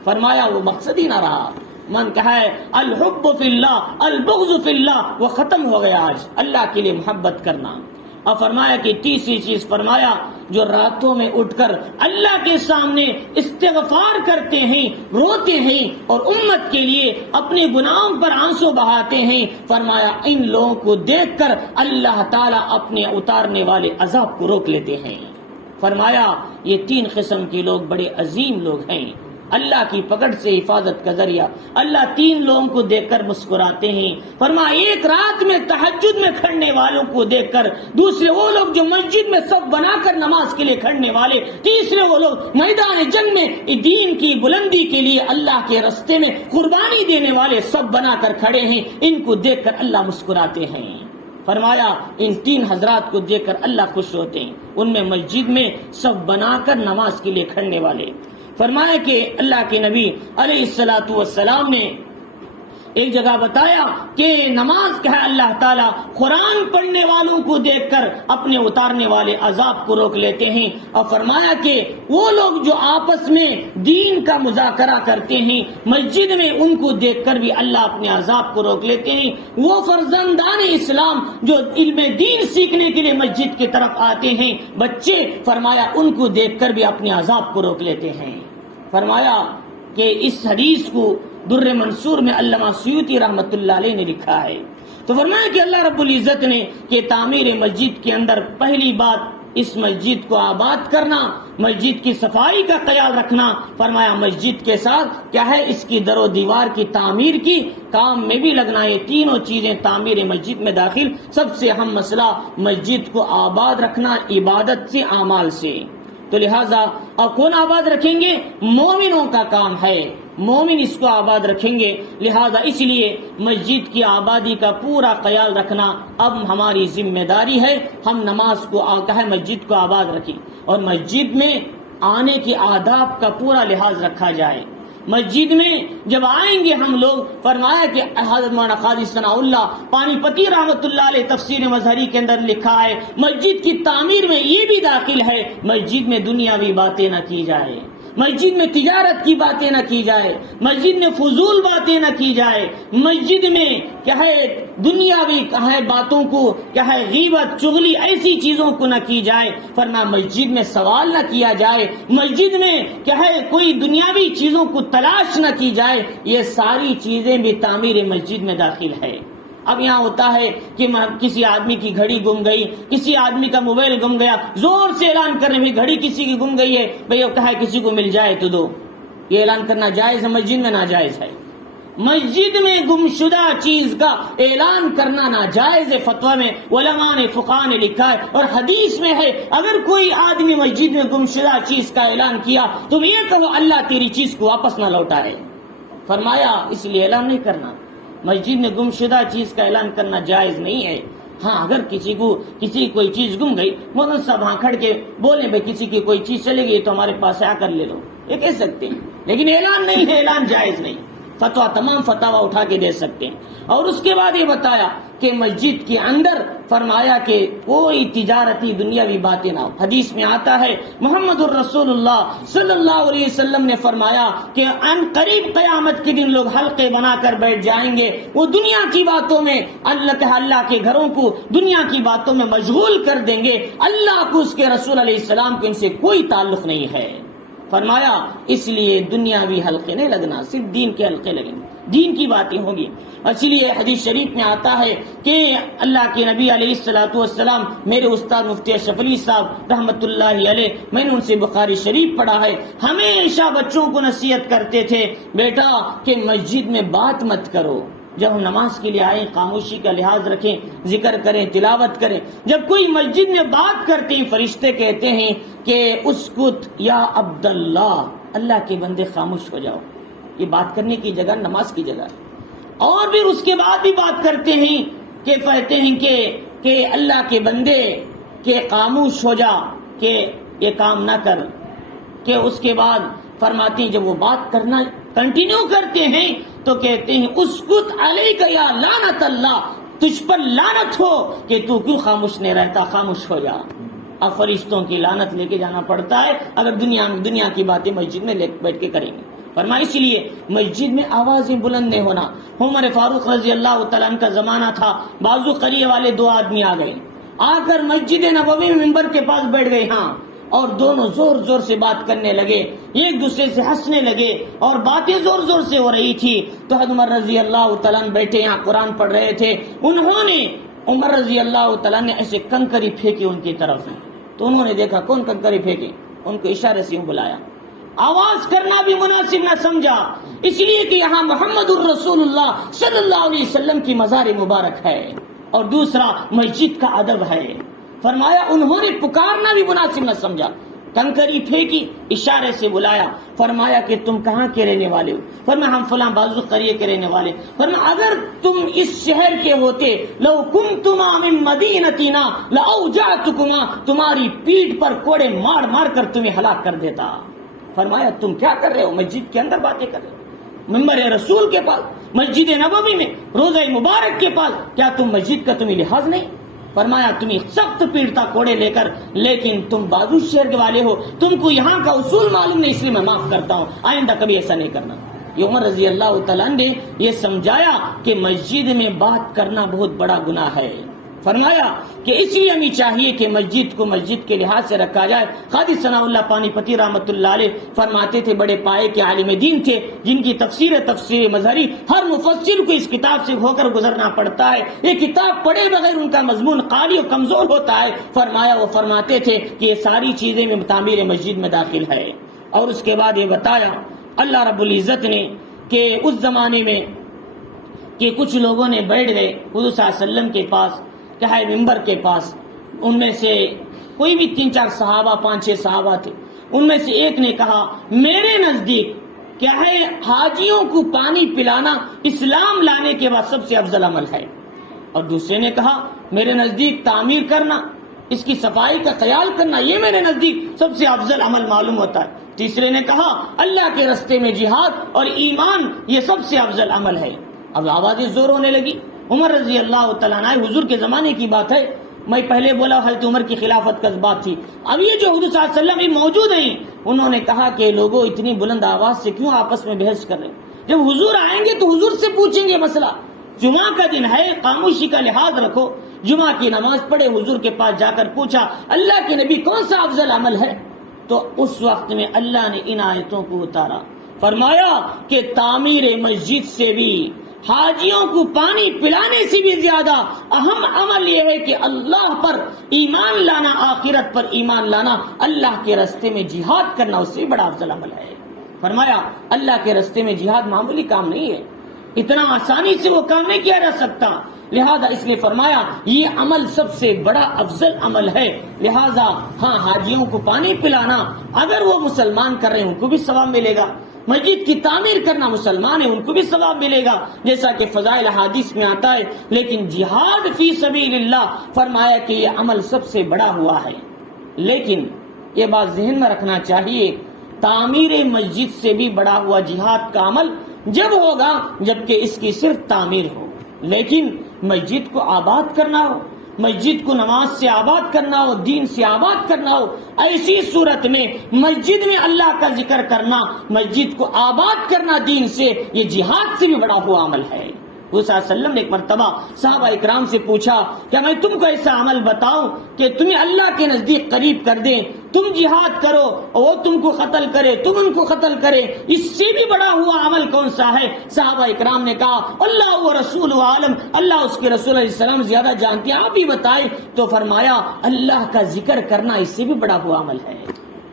فرمایا وہ مقصد ہی نہ رہا. من کہا ہے الحب فی اللہ البغض فی اللہ، وہ ختم ہو گیا آج اللہ کے لیے محبت کرنا. اور فرمایا کہ تیسری چیز فرمایا جو راتوں میں اٹھ کر اللہ کے سامنے استغفار کرتے ہیں، روتے ہیں اور امت کے لیے اپنے گناہوں پر آنسو بہاتے ہیں. فرمایا ان لوگوں کو دیکھ کر اللہ تعالیٰ اپنے اتارنے والے عذاب کو روک لیتے ہیں. فرمایا یہ 3 قسم کے لوگ بڑے عظیم لوگ ہیں، اللہ کی پکڑ سے حفاظت کا ذریعہ. اللہ 3 لوگوں کو دیکھ کر مسکراتے ہیں. فرمایا ایک رات میں تہجد میں کھڑنے والوں کو دیکھ کر، دوسرے وہ لوگ جو مسجد میں صف بنا کر نماز کے لیے کھڑنے والے، تیسرے وہ لوگ میدان جنگ میں دین کی بلندی کے لیے اللہ کے راستے میں قربانی دینے والے صف بنا کر کھڑے ہیں. ان کو دیکھ کر اللہ مسکراتے ہیں. فرمایا ان 3 حضرات کو دیکھ کر اللہ خوش ہوتے ہیں. ان میں مسجد میں صف بنا کر نماز کے لیے کھڑنے والے، فرمایا کہ اللہ کے نبی علیہ الصلوۃ والسلام نے ایک جگہ بتایا کہ نماز کیا ہے، اللہ تعالیٰ قرآن پڑھنے والوں کو دیکھ کر اپنے اتارنے والے عذاب کو روک لیتے ہیں، اور فرمایا کہ وہ لوگ جو آپس میں دین کا مذاکرہ کرتے ہیں مسجد میں، ان کو دیکھ کر بھی اللہ اپنے عذاب کو روک لیتے ہیں۔ وہ فرزندان اسلام جو علم دین سیکھنے کے لیے مسجد کی طرف آتے ہیں بچے، فرمایا ان کو دیکھ کر بھی اپنے عذاب کو روک لیتے ہیں۔ فرمایا کہ اس حدیث کو در منصور میں علامہ سیوطی رحمۃ اللہ علیہ نے لکھا ہے۔ تو فرمایا کہ اللہ رب العزت نے کہ تعمیر مسجد کے اندر پہلی بات اس مسجد کو آباد کرنا، مسجد کی صفائی کا خیال رکھنا، فرمایا مسجد کے ساتھ کیا ہے اس کی در و دیوار کی تعمیر کی کام میں بھی لگنا۔ یہ تینوں چیزیں تعمیر مسجد میں داخل۔ سب سے اہم مسئلہ مسجد کو آباد رکھنا عبادت سے، اعمال سے۔ تو لہٰذا اب کون آباد رکھیں گے؟ مومنوں کا کام ہے، مومن اس کو آباد رکھیں گے۔ لہذا اس لیے مسجد کی آبادی کا پورا خیال رکھنا اب ہماری ذمہ داری ہے۔ ہم نماز کو ہے مسجد کو آباد رکھیں، اور مسجد میں آنے کی آداب کا پورا لحاظ رکھا جائے۔ مسجد میں جب آئیں گے ہم لوگ، فرمایا کہ حضرت مولانا قاضی ثناء اللہ پانی پتی رحمۃ اللہ علیہ تفسیر مظہری کے اندر لکھا ہے، مسجد کی تعمیر میں یہ بھی داخل ہے مسجد میں دنیاوی باتیں نہ کی جائے، مسجد میں تجارت کی باتیں نہ کی جائے، مسجد میں فضول باتیں نہ کی جائے، مسجد میں کیا ہے دنیاوی کیا ہے باتوں کو کیا ہے غیبت چغلی ایسی چیزوں کو نہ کی جائے۔ فرمایا مسجد میں سوال نہ کیا جائے، مسجد میں کیا ہے کوئی دنیاوی چیزوں کو تلاش نہ کی جائے۔ یہ ساری چیزیں بھی تعمیر مسجد میں داخل ہے۔ اب یہاں ہوتا ہے کہ کسی آدمی کی گھڑی گم گئی، کسی آدمی کا موبائل گم گیا، زور سے اعلان کرنے میں گھڑی کسی کی گم گئی ہے، بھئی وہ کہا ہے کسی کو مل جائے تو دو، یہ اعلان کرنا جائز ہے؟ مسجد میں ناجائز ہے۔ مسجد میں گمشدہ چیز کا اعلان کرنا ناجائز ہے، فتویٰ میں علماء نے فقہاء نے لکھا ہے، اور حدیث میں ہے اگر کوئی آدمی مسجد میں گمشدہ چیز کا اعلان کیا تو یہ کہو اللہ تیری چیز کو واپس نہ لوٹائے۔ فرمایا اس لیے اعلان نہیں کرنا، مسجد میں گمشدہ چیز کا اعلان کرنا جائز نہیں ہے۔ ہاں اگر کسی کی کوئی چیز گم گئی، مولوی صاحب ہاں کھڑ کے بولیں بھائی کسی کی کوئی چیز چلے گئی تو ہمارے پاس آ کر لے لو، یہ کہہ سکتے ہیں، لیکن اعلان نہیں ہے، اعلان جائز نہیں۔ فتویٰ تمام فتاویٰ اٹھا کے دے سکتے ہیں۔ اور اس کے بعد یہ بتایا کہ مسجد کے اندر فرمایا کہ کوئی تجارتی دنیاوی باتیں نہ ہو۔ حدیث میں آتا ہے محمد الرسول اللہ صلی اللہ علیہ وسلم نے فرمایا کہ ان قریب قیامت کے دن لوگ حلقے بنا کر بیٹھ جائیں گے، وہ دنیا کی باتوں میں اللہ کے گھروں کو دنیا کی باتوں میں مشغول کر دیں گے، اللہ کو اس کے رسول علیہ السلام کو ان سے کوئی تعلق نہیں ہے۔ فرمایا اس لیے دنیاوی حلقے نہیں لگنا، صرف دین کے حلقے لگیں، دین کی باتیں ہوں گی۔ اسی لیے حدیث شریف میں آتا ہے کہ اللہ کے نبی علیہ الصلوۃ والسلام، میرے استاد مفتی اشرف علی صاحب رحمۃ اللہ علیہ، میں نے ان سے بخاری شریف پڑھا ہے، ہمیشہ بچوں کو نصیحت کرتے تھے بیٹا کہ مسجد میں بات مت کرو، جب ہم نماز کے لیے آئیں خاموشی کا لحاظ رکھیں، ذکر کریں، تلاوت کریں۔ جب کوئی مسجد میں بات کرتے ہیں فرشتے کہتے ہیں کہ اسکت یا عبداللہ، اللہ کے بندے خاموش ہو جاؤ، یہ بات کرنے کی جگہ نماز کی جگہ ہے۔ اور پھر اس کے بعد بھی بات کرتے ہیں کہ کہتے ہیں کہ اللہ کے بندے کہ خاموش ہو جا، کہ یہ کام نہ کر، کہ اس کے بعد فرماتے ہیں جب وہ بات کرنا کنٹینیو کرتے ہیں تو کہتے ہیں اسکت علیک یا لعنت اللہ، تجھ پر لعنت ہو کہ تو کیوں خاموش نہیں رہتا، خاموش ہو جا۔ اب فرشتوں کی لعنت لے کے جانا پڑتا ہے اگر دنیا کی باتیں مسجد میں بیٹھ کے کریں گے۔ فرمایا اس لیے مسجد میں آوازیں بلند نہیں ہونا۔ عمر فاروق رضی اللہ تعالیٰ عنہ کا زمانہ تھا، بازو قلیہ والے دو آدمی آ گئے، آ کر مسجد نبوی میں منبر کے پاس بیٹھ گئے، ہاں، اور دونوں زور زور سے بات کرنے لگے، ایک دوسرے سے ہنسنے لگے اور باتیں زور زور سے ہو رہی تھی۔ تو حضرت عمر رضی اللہ تعالیٰ عنہ بیٹھے یہاں قرآن پڑھ رہے تھے، انہوں نے عمر رضی اللہ تعالیٰ نے ایسے کنکری پھینکی ان کی طرف، تو انہوں نے دیکھا کون کنکری پھینکے، ان کو اشارے سے بلایا، آواز کرنا بھی مناسب نہ سمجھا، اس لیے کہ یہاں محمد الرسول اللہ صلی اللہ علیہ وسلم کی مزار مبارک ہے، اور دوسرا مسجد کا ادب ہے۔ فرمایا انہوں نے پکارنا بھی مناسب نہ سمجھا، کنکری پھینکی، اشارے سے بلایا، فرمایا کہ تم کہاں کے رہنے والے ہو؟ فرمایا ہم فلاں بازو قریے کے رہنے والے۔ فرمایا اگر تم اس شہر کے ہوتے، لو کنتما من مدینتنا لاوجعتکما، تمہاری پیٹھ پر کوڑے مار مار کر تمہیں ہلاک کر دیتا۔ فرمایا تم کیا کر رہے ہو؟ مسجد کے اندر باتیں کر رہے ہو، ممبر رسول کے پاس، مسجد نبوی میں، روضہ مبارک کے پاس، کیا تم مسجد کا تمہیں لحاظ نہیں؟ فرمایا تمہیں سخت پیٹتا کوڑے لے کر، لیکن تم بازو شہر کے والے ہو، تم کو یہاں کا اصول معلوم نہیں، اس لیے میں معاف کرتا ہوں، آئندہ کبھی ایسا نہیں کرنا۔ یہ عمر رضی اللہ تعالیٰ نے یہ سمجھایا کہ مسجد میں بات کرنا بہت بڑا گناہ ہے۔ فرمایا کہ اس لیے ہمیں چاہیے کہ مسجد کو مسجد کے لحاظ سے رکھا جائے۔ قاضی ثناء اللہ پانی پتی رحمۃ اللہ علیہ فرماتے تھے، بڑے پائے کے عالم دین تھے، جن کی تفسیر مظہری ہر مفسر کو اس کتاب سے ہو کر گزرنا پڑتا ہے، یہ کتاب پڑھے بغیر ان کا مضمون قاری اور کمزور ہوتا ہے۔ فرمایا وہ فرماتے تھے کہ یہ ساری چیزیں میں تعمیر مسجد میں داخل ہے۔ اور اس کے بعد یہ بتایا اللہ رب العزت نے کہ اس زمانے میں کہ کچھ لوگوں نے بیٹھ گئے حضور صلی اللہ علیہ وسلم کے پاس، کیا ہے ممبر کے پاس، ان میں سے کوئی بھی 3-4 صحابہ 5-6 صحابہ تھے، ان میں سے ایک نے کہا میرے نزدیک کیا ہے حاجیوں کو پانی پلانا اسلام لانے کے بعد سب سے افضل عمل ہے، اور دوسرے نے کہا میرے نزدیک تعمیر کرنا، اس کی صفائی کا خیال کرنا، یہ میرے نزدیک سب سے افضل عمل معلوم ہوتا ہے، تیسرے نے کہا اللہ کے راستے میں جہاد اور ایمان یہ سب سے افضل عمل ہے۔ اب آوازیں زور ہونے لگی۔ عمر رضی اللہ تعالیٰ عنہ، حضور کے زمانے کی بات ہے، میں پہلے بولا حضرت عمر کی خلافت کا بات تھی، اب یہ جو حضور صلی اللہ علیہ وسلم بھی موجود ہیں، انہوں نے کہا کہ لوگوں اتنی بلند آواز سے کیوں آپس میں بحث کر رہے ہیں؟ جب حضور آئیں گے تو حضور سے پوچھیں گے مسئلہ، جمعہ کا دن ہے، خاموشی کا لحاظ رکھو، جمعہ کی نماز پڑھے، حضور کے پاس جا کر پوچھا اللہ کے نبی کون سا افضل عمل ہے؟ تو اس وقت میں اللہ نے ان آیتوں کو اتارا، فرمایا کہ تعمیر مسجد سے بھی، حاجیوں کو پانی پلانے سے بھی زیادہ اہم عمل یہ ہے کہ اللہ پر ایمان لانا، آخرت پر ایمان لانا، اللہ کے راستے میں جہاد کرنا، اس سے بڑا افضل عمل ہے۔ فرمایا اللہ کے راستے میں جہاد معمولی کام نہیں ہے، اتنا آسانی سے وہ کام نہیں کیا جا سکتا، لہذا اس لیے فرمایا یہ عمل سب سے بڑا افضل عمل ہے۔ لہذا ہاں حاجیوں کو پانی پلانا اگر وہ مسلمان کر رہے ہیں ان کو بھی ثواب ملے گا، مسجد کی تعمیر کرنا مسلمان ہے ان کو بھی ثواب ملے گا، جیسا کہ فضائل حدیث میں آتا ہے، لیکن جہاد فی سبیل اللہ فرمایا کہ یہ عمل سب سے بڑا ہوا ہے۔ لیکن یہ بات ذہن میں رکھنا چاہیے، تعمیر مسجد سے بھی بڑا ہوا جہاد کا عمل جب ہوگا جبکہ اس کی صرف تعمیر ہو، لیکن مسجد کو آباد کرنا ہو، مسجد کو نماز سے آباد کرنا ہو، دین سے آباد کرنا ہو، ایسی صورت میں مسجد میں اللہ کا ذکر کرنا، مسجد کو آباد کرنا دین سے، یہ جہاد سے بھی بڑا ہوا عمل ہے۔ وہ صلی اللہ علیہ وسلم نے ایک مرتبہ صحابہ اکرام سے پوچھا کہ میں تم کو ایسا عمل بتاؤں کہ تمہیں اللہ کے نزدیک قریب کر دیں، تم جہاد کرو اور وہ تم کو قتل کرے، تم ان کو قتل کرے، اس سے بھی بڑا ہوا عمل کون سا ہے؟ صحابہ اکرام نے کہا اللہ و رسول عالم، اللہ اس کے رسول علیہ السلام زیادہ جانتے ہیں، آپ ہی بتائیں۔ تو فرمایا اللہ کا ذکر کرنا اس سے بھی بڑا ہوا عمل ہے۔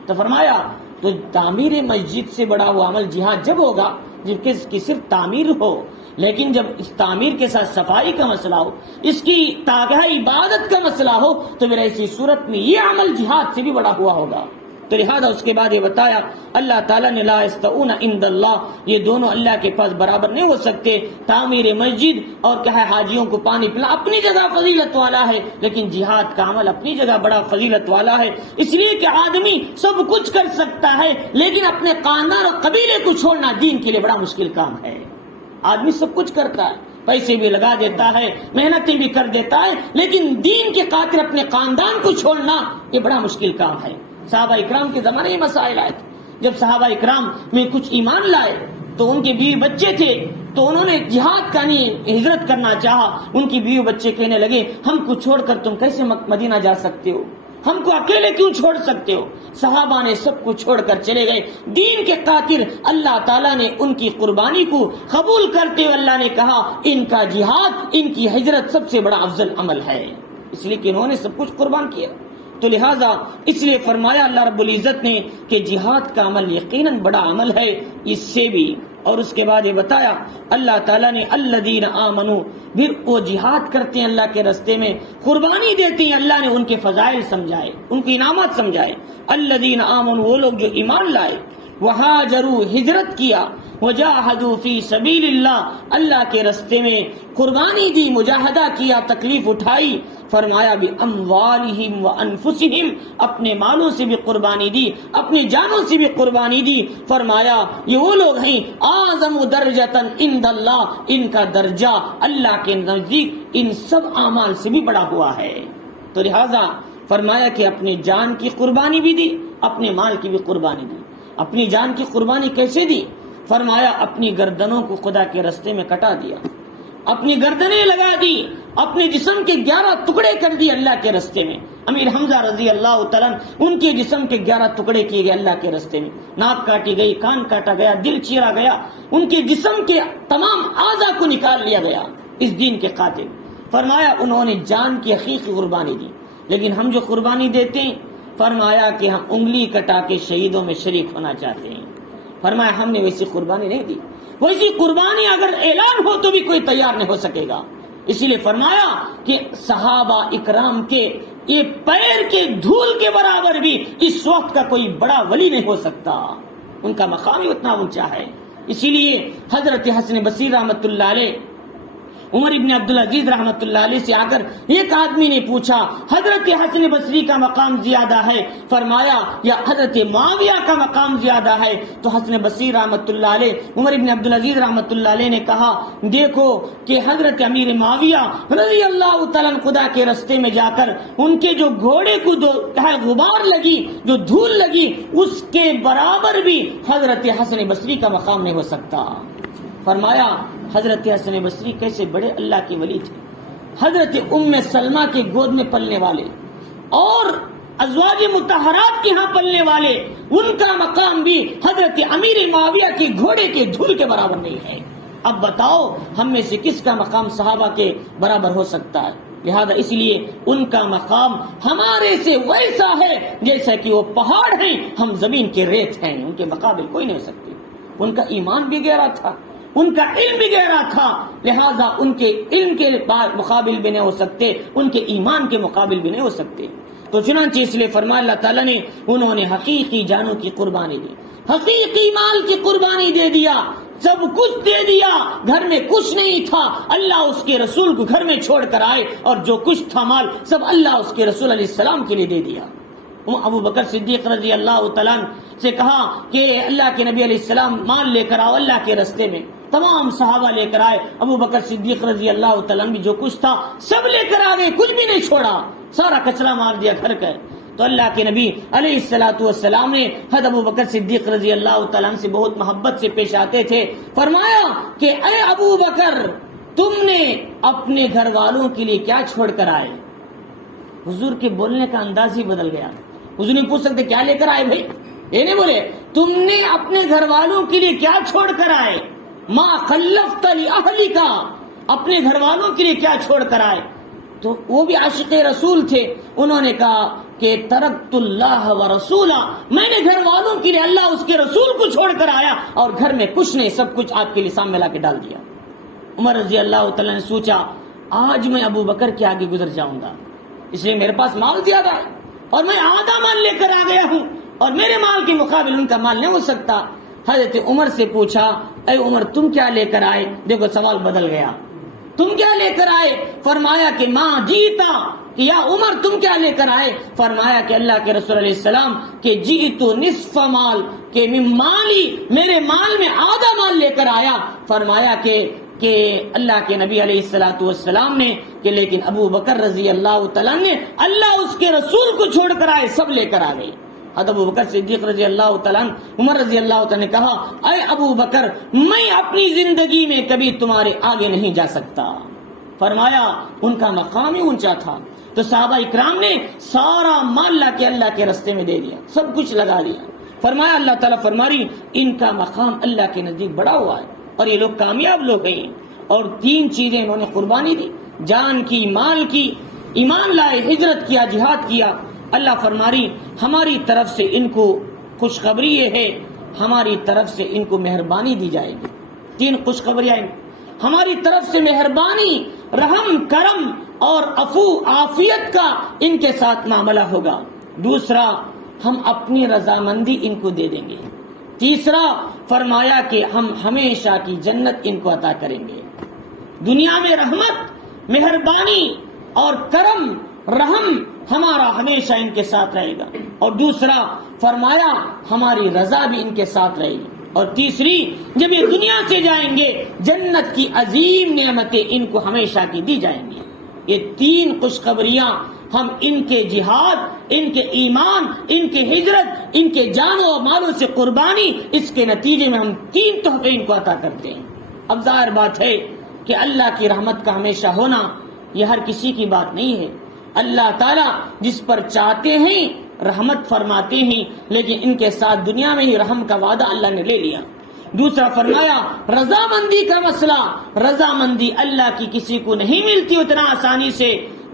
تو فرمایا تو تعمیر مسجد سے بڑا ہوا عمل جہاد جب ہوگا جب اس کی صرف تعمیر ہو، لیکن جب اس تعمیر کے ساتھ صفائی کا مسئلہ ہو، اس کی تاگہ عبادت کا مسئلہ ہو، تو پھر ایسی صورت میں یہ عمل جہاد سے بھی بڑا ہوا ہوگا۔ تو لہذا اس کے بعد یہ بتایا اللہ تعالیٰ نے لا یستوون عند اللہ، یہ دونوں اللہ کے پاس برابر نہیں ہو سکتے، تعمیر مسجد اور کیا ہے حاجیوں کو پانی پلانا اپنی جگہ فضیلت والا ہے، لیکن جہاد کا عمل اپنی جگہ بڑا فضیلت والا ہے، اس لیے کہ آدمی سب کچھ کر سکتا ہے لیکن اپنے خاندان اور قبیلے کو چھوڑنا دین کے لیے بڑا مشکل کام ہے۔ آدمی سب کچھ کرتا ہے، پیسے بھی لگا دیتا ہے، محنتیں بھی کر دیتا ہے، لیکن دین کے خاطر اپنے خاندان کو چھوڑنا یہ بڑا مشکل کام ہے۔ صحابہ اکرام کے زمانے میں مسائل آئے تھے، جب صحابہ اکرام میں کچھ ایمان لائے تو ان کے بیوی بچے تھے، تو انہوں نے جہاد کا نہیں ہجرت کرنا چاہا، ان کی بیوی بچے کہنے لگے ہم کو چھوڑ کر تم کیسے مدینہ جا سکتے ہو، ہم کو اکیلے کیوں چھوڑ سکتے ہو؟ صحابہ نے سب کو چھوڑ کر چلے گئے دین کے خاطر۔ اللہ تعالیٰ نے ان کی قربانی کو قبول کرتے ہوئے اللہ نے کہا ان کا جہاد، ان کی ہجرت سب سے بڑا افضل عمل ہے، اس لیے کہ انہوں نے سب کچھ قربان کیا۔ تو لہٰذا اس لیے فرمایا اللہ رب العزت نے کہ جہاد کا عمل یقیناً بڑا عمل ہے اس سے بھی۔ اور اس کے بعد یہ بتایا اللہ تعالیٰ نے الذین آمنوا، پھر وہ جہاد کرتے ہیں اللہ کے راستے میں، قربانی دیتے ہیں، اللہ نے ان کے فضائل سمجھائے، ان کی انعامات سمجھائے۔ الذین آمنوا، وہ لوگ جو ایمان لائے، وہاجروا، ہجرت کیا، وجاہدوا فی سبیل اللہ، اللہ کے راستے میں قربانی دی، مجاہدہ کیا، تکلیف اٹھائی. فرمایا بِأَمْوَالِهِمْ وَأَنفُسِهِمْ، اپنے مالوں سے بھی قربانی دی، اپنی جانوں سے بھی قربانی دی. فرمایا یہ وہ لوگ ہیں اعظم درجۃ عند اللہ، ان کا درجہ اللہ کے نزدیک ان سب اعمال سے بھی بڑا ہوا ہے. تو لہذا فرمایا کہ اپنی جان کی قربانی بھی دی، اپنے مال کی بھی قربانی دی. اپنی جان کی قربانی کیسے دی؟ فرمایا اپنی گردنوں کو خدا کے راستے میں کٹا دیا، اپنی گردنیں لگا دی، اپنے جسم کے 11 ٹکڑے کر دیے اللہ کے راستے میں. امیر حمزہ رضی اللہ تعالیٰ ان کے جسم کے 11 ٹکڑے کیے گئے اللہ کے راستے میں. ناک کاٹی گئی، کان کاٹا گیا، دل چیرا گیا، ان کے جسم کے تمام اعضاء کو نکال لیا گیا اس دین کے قاتل. فرمایا انہوں نے جان کی حقیقی قربانی دی. لیکن ہم جو قربانی دیتے ہیں، فرمایا کہ ہم انگلی کٹا کے شہیدوں میں شریک ہونا چاہتے ہیں. فرمایا ہم نے ویسی قربانی نہیں دی. ویسی قربانی اگر اعلان ہو تو بھی کوئی تیار نہیں ہو سکے گا. اسی لیے فرمایا کہ صحابہ اکرام کے یہ پیر کے دھول کے برابر بھی اس وقت کا کوئی بڑا ولی نہیں ہو سکتا، ان کا مقام ہی اتنا اونچا ہے. اسی لیے حضرت حسن بصری رحمۃ اللہ علیہ، عمر ابن عبدالعزیز رحمۃ اللہ علیہ سے آ کر ایک آدمی نے پوچھا حضرت حسن بصری کا مقام زیادہ ہے فرمایا یا حضرت معاویہ کا مقام زیادہ ہے؟ تو حسن بصری رحمۃ اللہ علیہ عمر ابن عبدالعزیز رحمۃ اللہ علیہ نے کہا دیکھو کہ حضرت امیر معاویہ رضی اللہ تعالیٰ خدا کے راستے میں جا کر ان کے جو گھوڑے کو غبار لگی، جو دھول لگی، اس کے برابر بھی حضرت حسن بصری کا مقام نہیں ہو سکتا. فرمایا حضرت حسن بصری کیسے بڑے اللہ کے ولی تھے، حضرت ام سلمہ کے گود میں پلنے والے اور ازواج مطہرات کے ہاں پلنے والے، ان کا مقام بھی حضرت امیر معاویہ کے گھوڑے کے دھول کے برابر نہیں ہے. اب بتاؤ ہم میں سے کس کا مقام صحابہ کے برابر ہو سکتا ہے؟ لہذا اس لیے ان کا مقام ہمارے سے ویسا ہے جیسا کہ وہ پہاڑ ہیں، ہم زمین کے ریت ہیں، ان کے مقابل کوئی نہیں ہو سکتی. ان کا ایمان بھی گہرا تھا، ان کا علم بھی گہرا تھا، لہذا ان کے علم کے مقابل بھی نہیں ہو سکتے، ان کے ایمان کے مقابل بھی نہیں ہو سکتے. تو چنانچہ اس لیے فرمایا اللہ تعالیٰ نے انہوں نے حقیقی جانوں کی قربانی دی، حقیقی مال کی قربانی دے دیا، سب کچھ دے دیا، گھر میں کچھ نہیں تھا، اللہ اس کے رسول کو گھر میں چھوڑ کر آئے اور جو کچھ تھا مال سب اللہ اس کے رسول علیہ السلام کے لیے دے دیا. ابو بکر صدیق رضی اللہ تعالیٰ سے کہا کہ اللہ کے نبی علیہ السلام مال لے کر آؤ اللہ کے راستے میں. تمام صحابہ لے کر آئے، ابو بکر صدیق رضی اللہ تعالیٰ بھی جو کچھ تھا سب لے کر آ گئے، کچھ بھی نہیں چھوڑا، سارا کچرا مار دیا گھر کا. تو اللہ کے نبی علیہ السلام نے حضرت ابو بکر صدیق رضی اللہ تعالیٰ سے بہت محبت سے پیش آتے تھے. فرمایا کہ اے ابو بکر تم نے اپنے گھر والوں کے لیے کیا چھوڑ کر آئے؟ حضور کے بولنے کا انداز ہی بدل گیا. حضور نے پوچھ سکتے کیا لے کر آئے بھائی، یہ نہیں بولے تم نے اپنے گھر والوں کے لیے کیا چھوڑ کر آئے؟ ما خلفت لأہلک، اپنے گھر والوں کے لیے کیا چھوڑ کر آئے؟ تو وہ بھی عاشق رسول تھے، انہوں نے کہا کہ ترکت اللہ ورسولہ، میں نے گھر والوں کے لیے اللہ اس کے رسول کو چھوڑ کر آیا اور گھر میں کچھ نہیں، سب کچھ آپ کے لیے سامنے لا کے ڈال دیا. عمر رضی اللہ تعالیٰ نے سوچا آج میں ابو بکر کے آگے گزر جاؤں گا، اس لیے میرے پاس مال زیادہ ہے اور میں آدھا مال لے کر آ گیا ہوں اور میرے مال کے مقابل ان کا مال نہیں ہو سکتا. حضرت عمر سے پوچھا اے عمر تم کیا لے کر آئے؟ دیکھو سوال بدل گیا، تم کیا لے کر آئے؟ فرمایا کہ ماں جیتا، کہ یا عمر تم کیا لے کر آئے؟ فرمایا کہ اللہ کے رسول علیہ السلام کہ جیتو نصف مال، کہ من مالی، میرے مال میں آدھا مال لے کر آیا. فرمایا کہ اللہ کے نبی علیہ السلام نے کہ لیکن ابو بکر رضی اللہ تعالیٰ نے اللہ اس کے رسول کو چھوڑ کر آئے، سب لے کر آ گئے. حضرت ابو بکر صدیق رضی اللہ تعالیٰ عمر رضی اللہ تعالیٰ نے کہا اے ابو بکر میں اپنی زندگی میں کبھی تمہارے آگے نہیں جا سکتا. فرمایا ان کا مقام ہی اونچا تھا. تو صحابہ اکرام نے سارا مال لا کے اللہ کے راستے میں دے دیا، سب کچھ لگا دیا. فرمایا اللہ تعالیٰ فرماری ان کا مقام اللہ کے نزدیک بڑا ہوا ہے اور یہ لوگ کامیاب لوگ ہیں. اور 3 چیزیں انہوں نے قربانی دی، جان کی، مال کی، ایمان لائے، ہجرت کیا، جہاد کیا. اللہ فرماری ہماری طرف سے ان کو خوشخبری یہ ہے، ہماری طرف سے ان کو مہربانی دی جائے گی. 3 خوشخبریاں، ہماری طرف سے مہربانی، رحم، کرم اور عفو، عافیت کا ان کے ساتھ معاملہ ہوگا. دوسرا ہم اپنی رضامندی ان کو دے دیں گے، تیسرا فرمایا کہ ہم ہمیشہ کی جنت ان کو عطا کریں گے، دنیا میں رحمت، مہربانی اور کرم، رحم ہمارا ہمیشہ ان کے ساتھ رہے گا، اور دوسرا فرمایا ہماری رضا بھی ان کے ساتھ رہے گی، اور تیسری جب یہ دنیا سے جائیں گے جنت کی عظیم نعمتیں ان کو ہمیشہ کی دی جائیں گی۔ یہ تین خوشخبریاں ہم ان کے جہاد، ان کے ایمان، ان کے ہجرت، ان کے جانوں و مالوں سے قربانی، اس کے نتیجے میں ہم تین تحفے ان کو عطا کرتے ہیں۔ اب ظاہر بات ہے کہ اللہ کی رحمت کا ہمیشہ ہونا یہ ہر کسی کی بات نہیں ہے۔ اللہ تعالیٰ جس پر چاہتے ہیں رحمت فرماتے ہیں، لیکن ان کے ساتھ دنیا میں ہی رحم کا وعدہ اللہ نے لے لیا۔ دوسرا فرمایا رضامندی کا مسئلہ، رضامندی اللہ کی کسی کو نہیں ملتی اتنا آسانی سے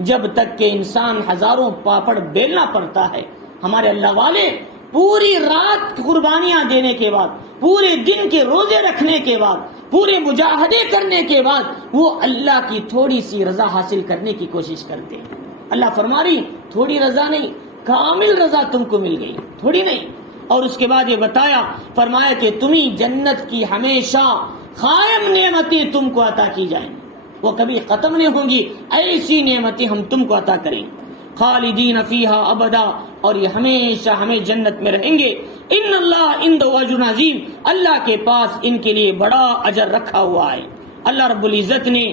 جب تک کہ انسان ہزاروں پاپڑ بیلنا پڑتا ہے۔ ہمارے اللہ والے پوری رات قربانیاں دینے کے بعد، پورے دن کے روزے رکھنے کے بعد، پورے مجاہدے کرنے کے بعد وہ اللہ کی تھوڑی سی رضا حاصل کرنے کی کوشش کرتے ہیں۔ اللہ فرما رہی تھوڑی رضا نہیں، کامل رضا تم کو مل گئی، تھوڑی نہیں۔ اور اس کے بعد یہ بتایا، فرمایا کہ تمہیں جنت کی ہمیشہ قائم نعمتیں تم کو عطا کی جائیں، وہ کبھی ختم نہیں ہوں گی، ایسی نعمتیں ہم تم کو عطا کریں، خالدین فیہا ابدا، اور یہ ہمیشہ ہمیں جنت میں رہیں گے۔ ان اللہ عنده اجر عظیم، اللہ کے پاس ان کے لیے بڑا اجر رکھا ہوا ہے۔ اللہ رب العزت نے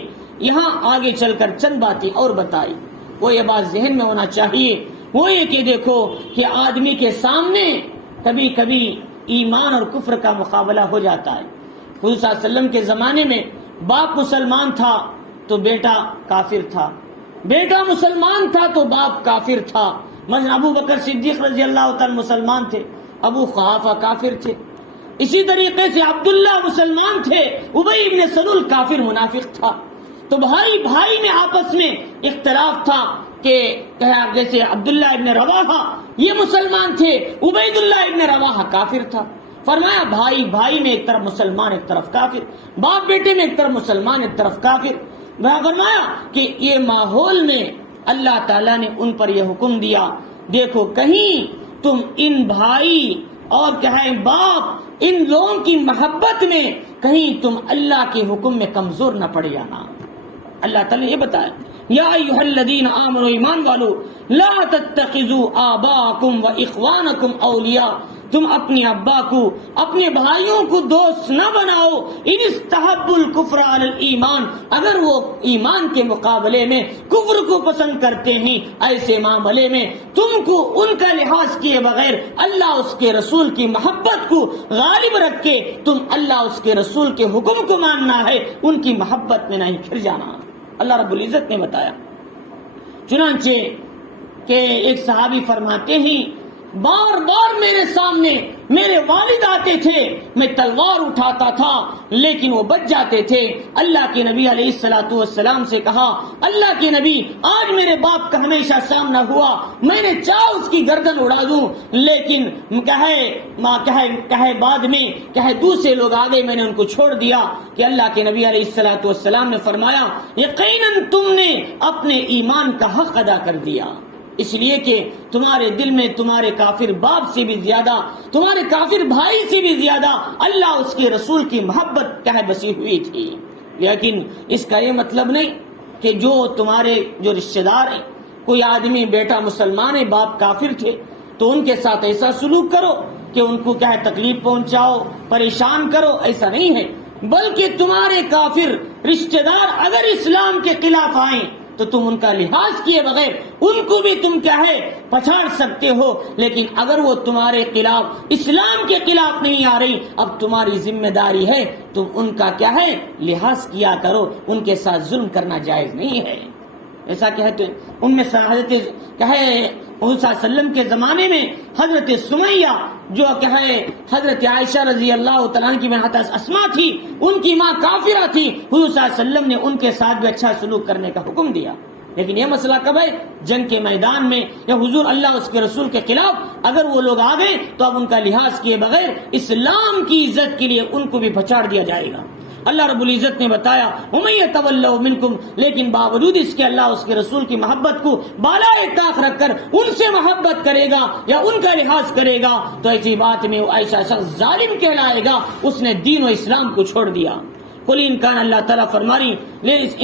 یہاں آگے چل کر چند باتیں اور بتائی، وہ یہ بات ذہن میں ہونا چاہیے، وہ یہ کہ دیکھو کہ آدمی کے سامنے کبھی کبھی ایمان اور کفر کا مقابلہ ہو جاتا ہے۔ حضور صلی اللہ علیہ وسلم کے زمانے میں باپ مسلمان تھا تو بیٹا کافر تھا، بیٹا مسلمان تھا تو باپ کافر تھا۔ مثلا ابو بکر صدیق رضی اللہ تعالی مسلمان تھے، ابو قحافہ کافر تھے، اسی طریقے سے عبداللہ مسلمان تھے، ابی ابن سلول کافر منافق تھا۔ تو بھائی بھائی میں آپس میں اختلاف تھا کہ جیسے عبداللہ ابن رواحہ یہ مسلمان تھے، عبید اللہ ابن رواحہ کافر تھا۔ فرمایا بھائی بھائی میں ایک طرف مسلمان ایک طرف کافر، باپ بیٹے میں ایک طرف مسلمان ایک طرف کافر۔ فرمایا کہ یہ ماحول میں اللہ تعالیٰ نے ان پر یہ حکم دیا، دیکھو کہیں تم ان بھائی اور کہیں باپ ان لوگوں کی محبت میں کہیں تم اللہ کے حکم میں کمزور نہ پڑ جانا۔ اللہ تعالیٰ نے یہ بتایا یا ایھا الذین آمنوا، ایمان والو، لا تتخذوا آباءکم و اخوانکم اولیاء، تم اپنے ابا کو اپنے بھائیوں کو دوست نہ بناؤ، ان استحبوا الکفر علی الایمان، اگر وہ ایمان کے مقابلے میں کفر کو پسند کرتے ہیں، ایسے معاملے میں تم کو ان کا لحاظ کیے بغیر اللہ اس کے رسول کی محبت کو غالب رکھ کے تم اللہ اس کے رسول کے حکم کو ماننا ہے، ان کی محبت میں نہیں پھر جانا۔ اللہ رب العزت نے بتایا، چنانچہ کہ ایک صحابی فرماتے ہیں بار بار میرے سامنے میرے والد آتے تھے، میں تلوار اٹھاتا تھا لیکن وہ بچ جاتے تھے۔ اللہ کے نبی علیہ الصلوۃ والسلام سے کہا اللہ کے نبی آج میرے باپ کا ہمیشہ سامنا ہوا، میں نے چاہ اس کی گردن اڑا دوں، لیکن کہے بعد میں کہے دوسرے لوگ آ گئے، میں نے ان کو چھوڑ دیا۔ کہ اللہ کے نبی علیہ الصلوۃ والسلام نے فرمایا یقیناً تم نے اپنے ایمان کا حق ادا کر دیا، اس لیے کہ تمہارے دل میں تمہارے کافر باپ سے بھی زیادہ، تمہارے کافر بھائی سے بھی زیادہ اللہ اس کے رسول کی محبت بسی ہوئی تھی۔ لیکن اس کا یہ مطلب نہیں کہ جو تمہارے جو رشتہ دار ہیں، کوئی آدمی بیٹا مسلمان ہے باپ کافر تھے تو ان کے ساتھ ایسا سلوک کرو کہ ان کو تکلیف پہنچاؤ، پریشان کرو، ایسا نہیں ہے، بلکہ تمہارے کافر رشتہ دار اگر اسلام کے خلاف آئیں تو تم ان کا لحاظ کیے بغیر ان کو بھی تم پچھاڑ سکتے ہو، لیکن اگر وہ تمہارے خلاف اسلام کے خلاف نہیں آ رہی، اب تمہاری ذمہ داری ہے تم ان کا لحاظ کیا کرو، ان کے ساتھ ظلم کرنا جائز نہیں ہے۔ ایسا کہتے ان میں سے حضرت حضور صلی اللہ علیہ وسلم کے زمانے میں حضرت سمیہ جو حضرت عائشہ رضی اللہ تعالیٰ کی بہن اسما تھی، ان کی ماں کافرہ تھی، حضور صلی اللہ علیہ وسلم نے ان کے ساتھ بھی اچھا سلوک کرنے کا حکم دیا۔ لیکن یہ مسئلہ کب ہے؟ جنگ کے میدان میں یا حضور اللہ اس کے رسول کے خلاف اگر وہ لوگ آ گئے تو اب ان کا لحاظ کیے بغیر اسلام کی عزت کے لیے ان کو بھی پچھاڑ دیا جائے گا۔ اللہ رب العزت نے بتایا وَمَن يَتَوَلَّهُ مِنكُمْ، لیکن باوجود اس کے اللہ اس کے رسول کی محبت کو بالائے طاق رکھ کر ان سے محبت کرے گا یا ان کا لحاظ کرے گا تو ایسی بات میں وہ ایسا شخص ظالم کہلائے گا، اس نے دین و اسلام کو چھوڑ دیا۔ قل ان کان، اللہ تعالیٰ فرماری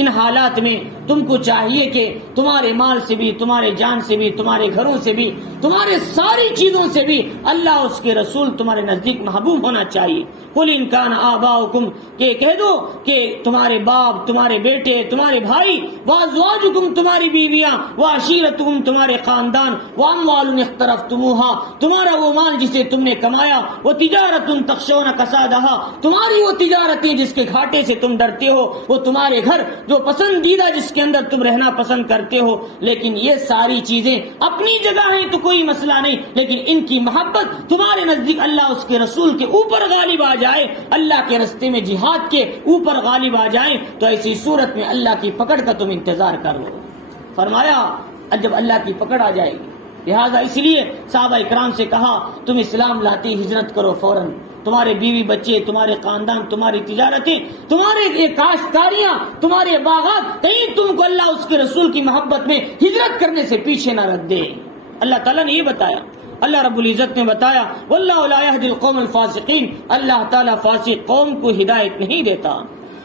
ان حالات میں تم کو چاہیے کہ تمہارے مال سے بھی، تمہارے جان سے بھی، تمہارے گھروں سے بھی، تمہارے ساری چیزوں سے بھی اللہ اس کے رسول تمہارے نزدیک محبوب ہونا چاہیے۔ قل ان کان آباؤکم، کہ کہہ دو کہ تمہارے باپ، تمہارے بیٹے، تمہارے بھائی، وازواجکم، تمہاری بیویاں، وعشیرتکم، تمہارے خاندان، واموال اقترفتموها، تمہارا وہ مال جسے تم نے کمایا، وتجارت تخشون کسادہا، تمہاری وہ تجارتیں جس کے گھاٹے سے تم ڈرتے ہو، وہ تمہارے گھر جو پسندیدہ جس کے اندر تم رہنا پسند کرتے ہو۔ لیکن یہ ساری چیزیں اپنی جگہ ہیں تو کوئی مسئلہ نہیں، لیکن ان کی محبت تمہارے نزدیک اللہ اس کے رسول کے اوپر غالب آ جائے، اللہ کے رستے میں جہاد کے اوپر غالب آ جائیں، تو ایسی صورت میں اللہ کی پکڑ کا تم انتظار کر لو۔ فرمایا جب اللہ کی پکڑ آ جائے گی، لہٰذا اس لیے صحابہ اکرام سے کہا تم اسلام لاتے ہجرت کرو فوراً، تمہارے بیوی بچے، تمہارے خاندان، تمہاری تجارتیں، تمہارے کاشتکاریاں، تمہارے باغات، کہیں تم کو اللہ اس کے رسول کی محبت میں ہجرت کرنے سے پیچھے نہ رکھ دے۔ اللہ تعالیٰ نے یہ بتایا، اللہ رب العزت نے بتایا واللہ لا یہدی القوم الفاسقین، اللہ تعالیٰ فاسق قوم کو ہدایت نہیں دیتا۔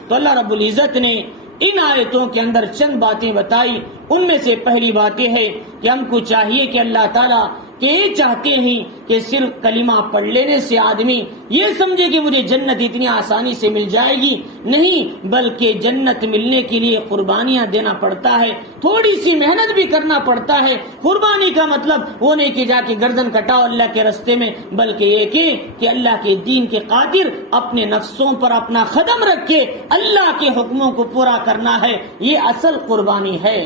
تو اللہ رب العزت نے ان آیتوں کے اندر چند باتیں بتائی، ان میں سے پہلی بات یہ ہے کہ ہم کو چاہیے کہ اللہ تعالیٰ کہ یہ چاہتے ہیں کہ صرف کلمہ پڑھ لینے سے آدمی یہ سمجھے کہ مجھے جنت اتنی آسانی سے مل جائے گی، نہیں، بلکہ جنت ملنے کے لیے قربانیاں دینا پڑتا ہے، تھوڑی سی محنت بھی کرنا پڑتا ہے۔ قربانی کا مطلب وہ نہیں کہ جا کے گردن کٹاؤ اللہ کے رستے میں، بلکہ یہ کہ اللہ کے دین کے قاتل اپنے نفسوں پر اپنا قدم رکھ کے اللہ کے حکموں کو پورا کرنا ہے، یہ اصل قربانی ہے۔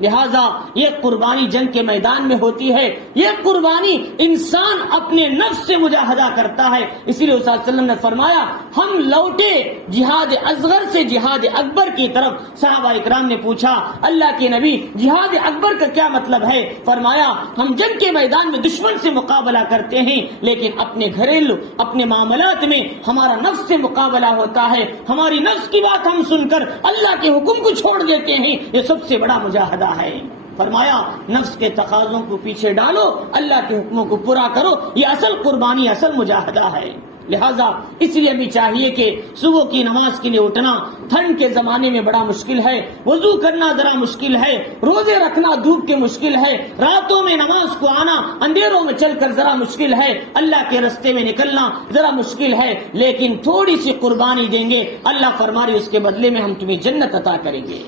لہذا یہ قربانی جنگ کے میدان میں ہوتی ہے، یہ قربانی انسان اپنے نفس سے مجاہدہ کرتا ہے۔ اسی لیے صلی اللہ علیہ وسلم نے فرمایا ہم لوٹے جہاد اصغر سے جہاد اکبر کی طرف۔ صحابہ اکرام نے پوچھا اللہ کے نبی جہاد اکبر کا کیا مطلب ہے؟ فرمایا ہم جنگ کے میدان میں دشمن سے مقابلہ کرتے ہیں، لیکن اپنے گھریلو اپنے معاملات میں ہمارا نفس سے مقابلہ ہوتا ہے، ہماری نفس کی بات ہم سن کر اللہ کے حکم کو چھوڑ دیتے ہیں، یہ سب سے بڑا مجاہدہ ہے۔ فرمایا نفس کے تقاضوں کو پیچھے ڈالو، اللہ کے حکموں کو پورا کرو، یہ اصل قربانی، اصل مجاہدہ ہے۔ لہذا اس لیے بھی چاہیے کہ صبح کی نماز کے لیے اٹھنا ٹھنڈ کے زمانے میں بڑا مشکل ہے، وضو کرنا ذرا مشکل ہے، روزے رکھنا دھوپ کے مشکل ہے، راتوں میں نماز کو آنا اندھیروں میں چل کر ذرا مشکل ہے، اللہ کے رستے میں نکلنا ذرا مشکل ہے، لیکن تھوڑی سی قربانی دیں گے اللہ فرمائے اس کے بدلے میں ہم تمہیں جنت عطا کریں گے۔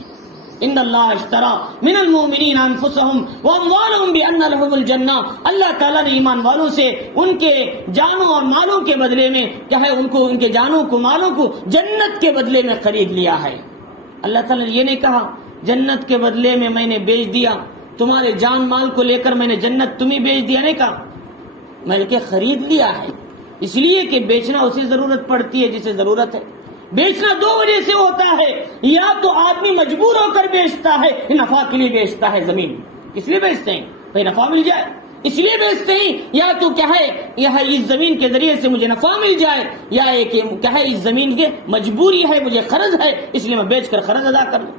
ان اللہ اشترى من المؤمنین انفسهم واموالهم بان لهم الجنہ، اللہ تعالیٰ نے ایمان والوں سے ان کے جانوں اور مالوں کے بدلے میں کیا ہے، ان کو ان کے جانوں کو مالوں کو جنت کے بدلے میں خرید لیا ہے۔ اللہ تعالیٰ نے یہ نہیں کہا جنت کے بدلے میں میں نے بیچ دیا، تمہارے جان مال کو لے کر میں نے جنت تمہیں بیچ دیا، نہیں کہا، میں نے کہ خرید لیا ہے، اس لیے کہ بیچنا اسے ضرورت پڑتی ہے جسے ضرورت ہے۔ بیچنا دو وجہ سے ہوتا ہے، یا تو آدمی مجبور ہو کر بیچتا ہے، نفع کے لیے بیچتا ہے، زمین اس لیے بیچتے ہیں بھائی نفع مل جائے اس لیے بیچتے ہیں، یا تو کیا ہے یہ اس زمین کے ذریعے سے مجھے نفع مل جائے، یا ایک کیا ہے اس زمین کے مجبوری ہے، مجھے قرض ہے اس لیے میں بیچ کر قرض ادا کر لوں۔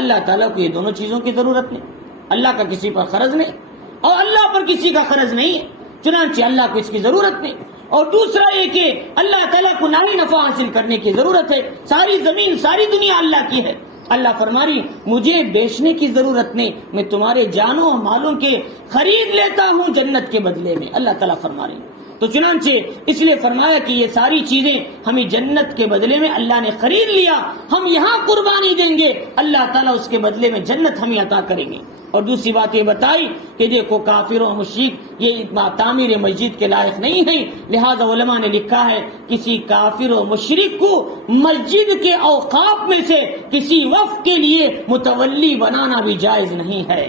اللہ تعالیٰ کو یہ دونوں چیزوں کی ضرورت نہیں، اللہ کا کسی پر قرض نہیں اور اللہ پر کسی کا قرض نہیں ہے، چنانچہ اللہ کو اس کی ضرورت نہیں۔ اور دوسرا یہ کہ اللہ تعالیٰ کو نامی نفع حاصل کرنے کی ضرورت ہے، ساری زمین ساری دنیا اللہ کی ہے۔ اللہ فرماری مجھے بیچنے کی ضرورت نہیں، میں تمہارے جانوں اور مالوں کے خرید لیتا ہوں جنت کے بدلے میں، اللہ تعالیٰ فرماری۔ تو چنانچہ اس لیے فرمایا کہ یہ ساری چیزیں ہمیں جنت کے بدلے میں اللہ نے خرید لیا، ہم یہاں قربانی دیں گے، اللہ تعالیٰ اس کے بدلے میں جنت ہمیں عطا کریں گے۔ اور دوسری بات یہ بتائی کہ دیکھو کافر و مشرک یہ تعمیر مسجد کے لائق نہیں ہے، لہذا علماء نے لکھا ہے کسی کافر و مشرک کو مسجد کے اوقاف میں سے کسی وقف کے لیے متولی بنانا بھی جائز نہیں ہے۔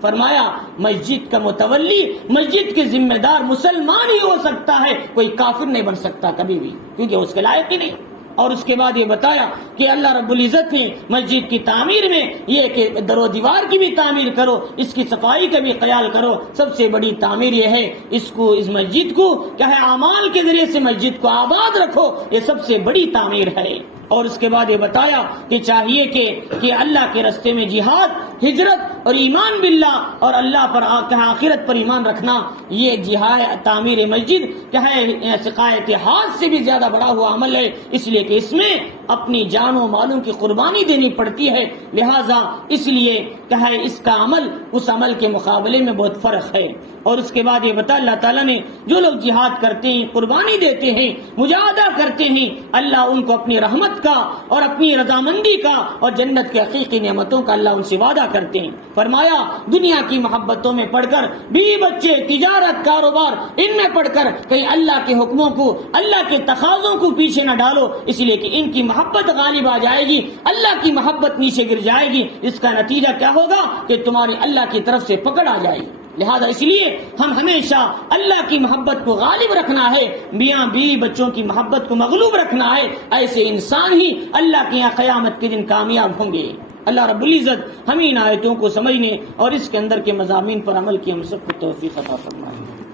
فرمایا مسجد کا متولی، مسجد کے ذمہ دار مسلمان ہی ہو سکتا ہے، کوئی کافر نہیں بن سکتا کبھی بھی، کیونکہ اس کے لائق ہی نہیں۔ اور اس کے بعد یہ بتایا کہ اللہ رب العزت نے مسجد کی تعمیر میں یہ کہ در و دیوار کی بھی تعمیر کرو، اس کی صفائی کا بھی خیال کرو، سب سے بڑی تعمیر یہ ہے اس مسجد کو کیا ہے اعمال کے ذریعے سے مسجد کو آباد رکھو، یہ سب سے بڑی تعمیر ہے۔ اور اس کے بعد یہ بتایا کہ چاہیے کہ اللہ کے راستے میں جہاد، ہجرت اور ایمان باللہ اور اللہ پر آخرت پر ایمان رکھنا، یہ جہاد تعمیر مسجد کیا ہے، سقایت ہاتھ سے بھی زیادہ بڑا ہوا عمل ہے، اس لیے کہ اس میں اپنی جان و مالوں کی قربانی دینی پڑتی ہے، لہذا اس لیے کیا ہے اس کا عمل اس عمل کے مقابلے میں بہت فرق ہے۔ اور اس کے بعد یہ بتا اللہ تعالیٰ نے جو لوگ جہاد کرتے ہیں، قربانی دیتے ہیں، مجاہدہ کرتے ہیں، اللہ ان کو اپنی رحمت کا اور اپنی رضامندی کا اور جنت کے حقیقی نعمتوں کا اللہ ان سے وعدہ کرتے ہیں۔ فرمایا دنیا کی محبتوں میں پڑھ کر، بیوی بچے، تجارت، کاروبار، ان میں پڑھ کر کہیں اللہ کے حکموں کو، اللہ کے تقاضوں کو پیچھے نہ ڈالو، اس لیے کہ ان کی محبت غالب آ جائے گی، اللہ کی محبت نیچے گر جائے گی، اس کا نتیجہ کیا ہوگا کہ تمہاری اللہ کی طرف سے پکڑ آ جائے گی۔ لہذا اس لیے ہم ہمیشہ اللہ کی محبت کو غالب رکھنا ہے، میاں بیوی بچوں کی محبت کو مغلوب رکھنا ہے، ایسے انسان ہی اللہ کے یہاں قیامت کے دن کامیاب ہوں گے۔ اللہ رب العزت ہمیں ان آیتوں کو سمجھنے اور اس کے اندر کے مضامین پر عمل کی ہم سب کو توفیق عطا فرمائے۔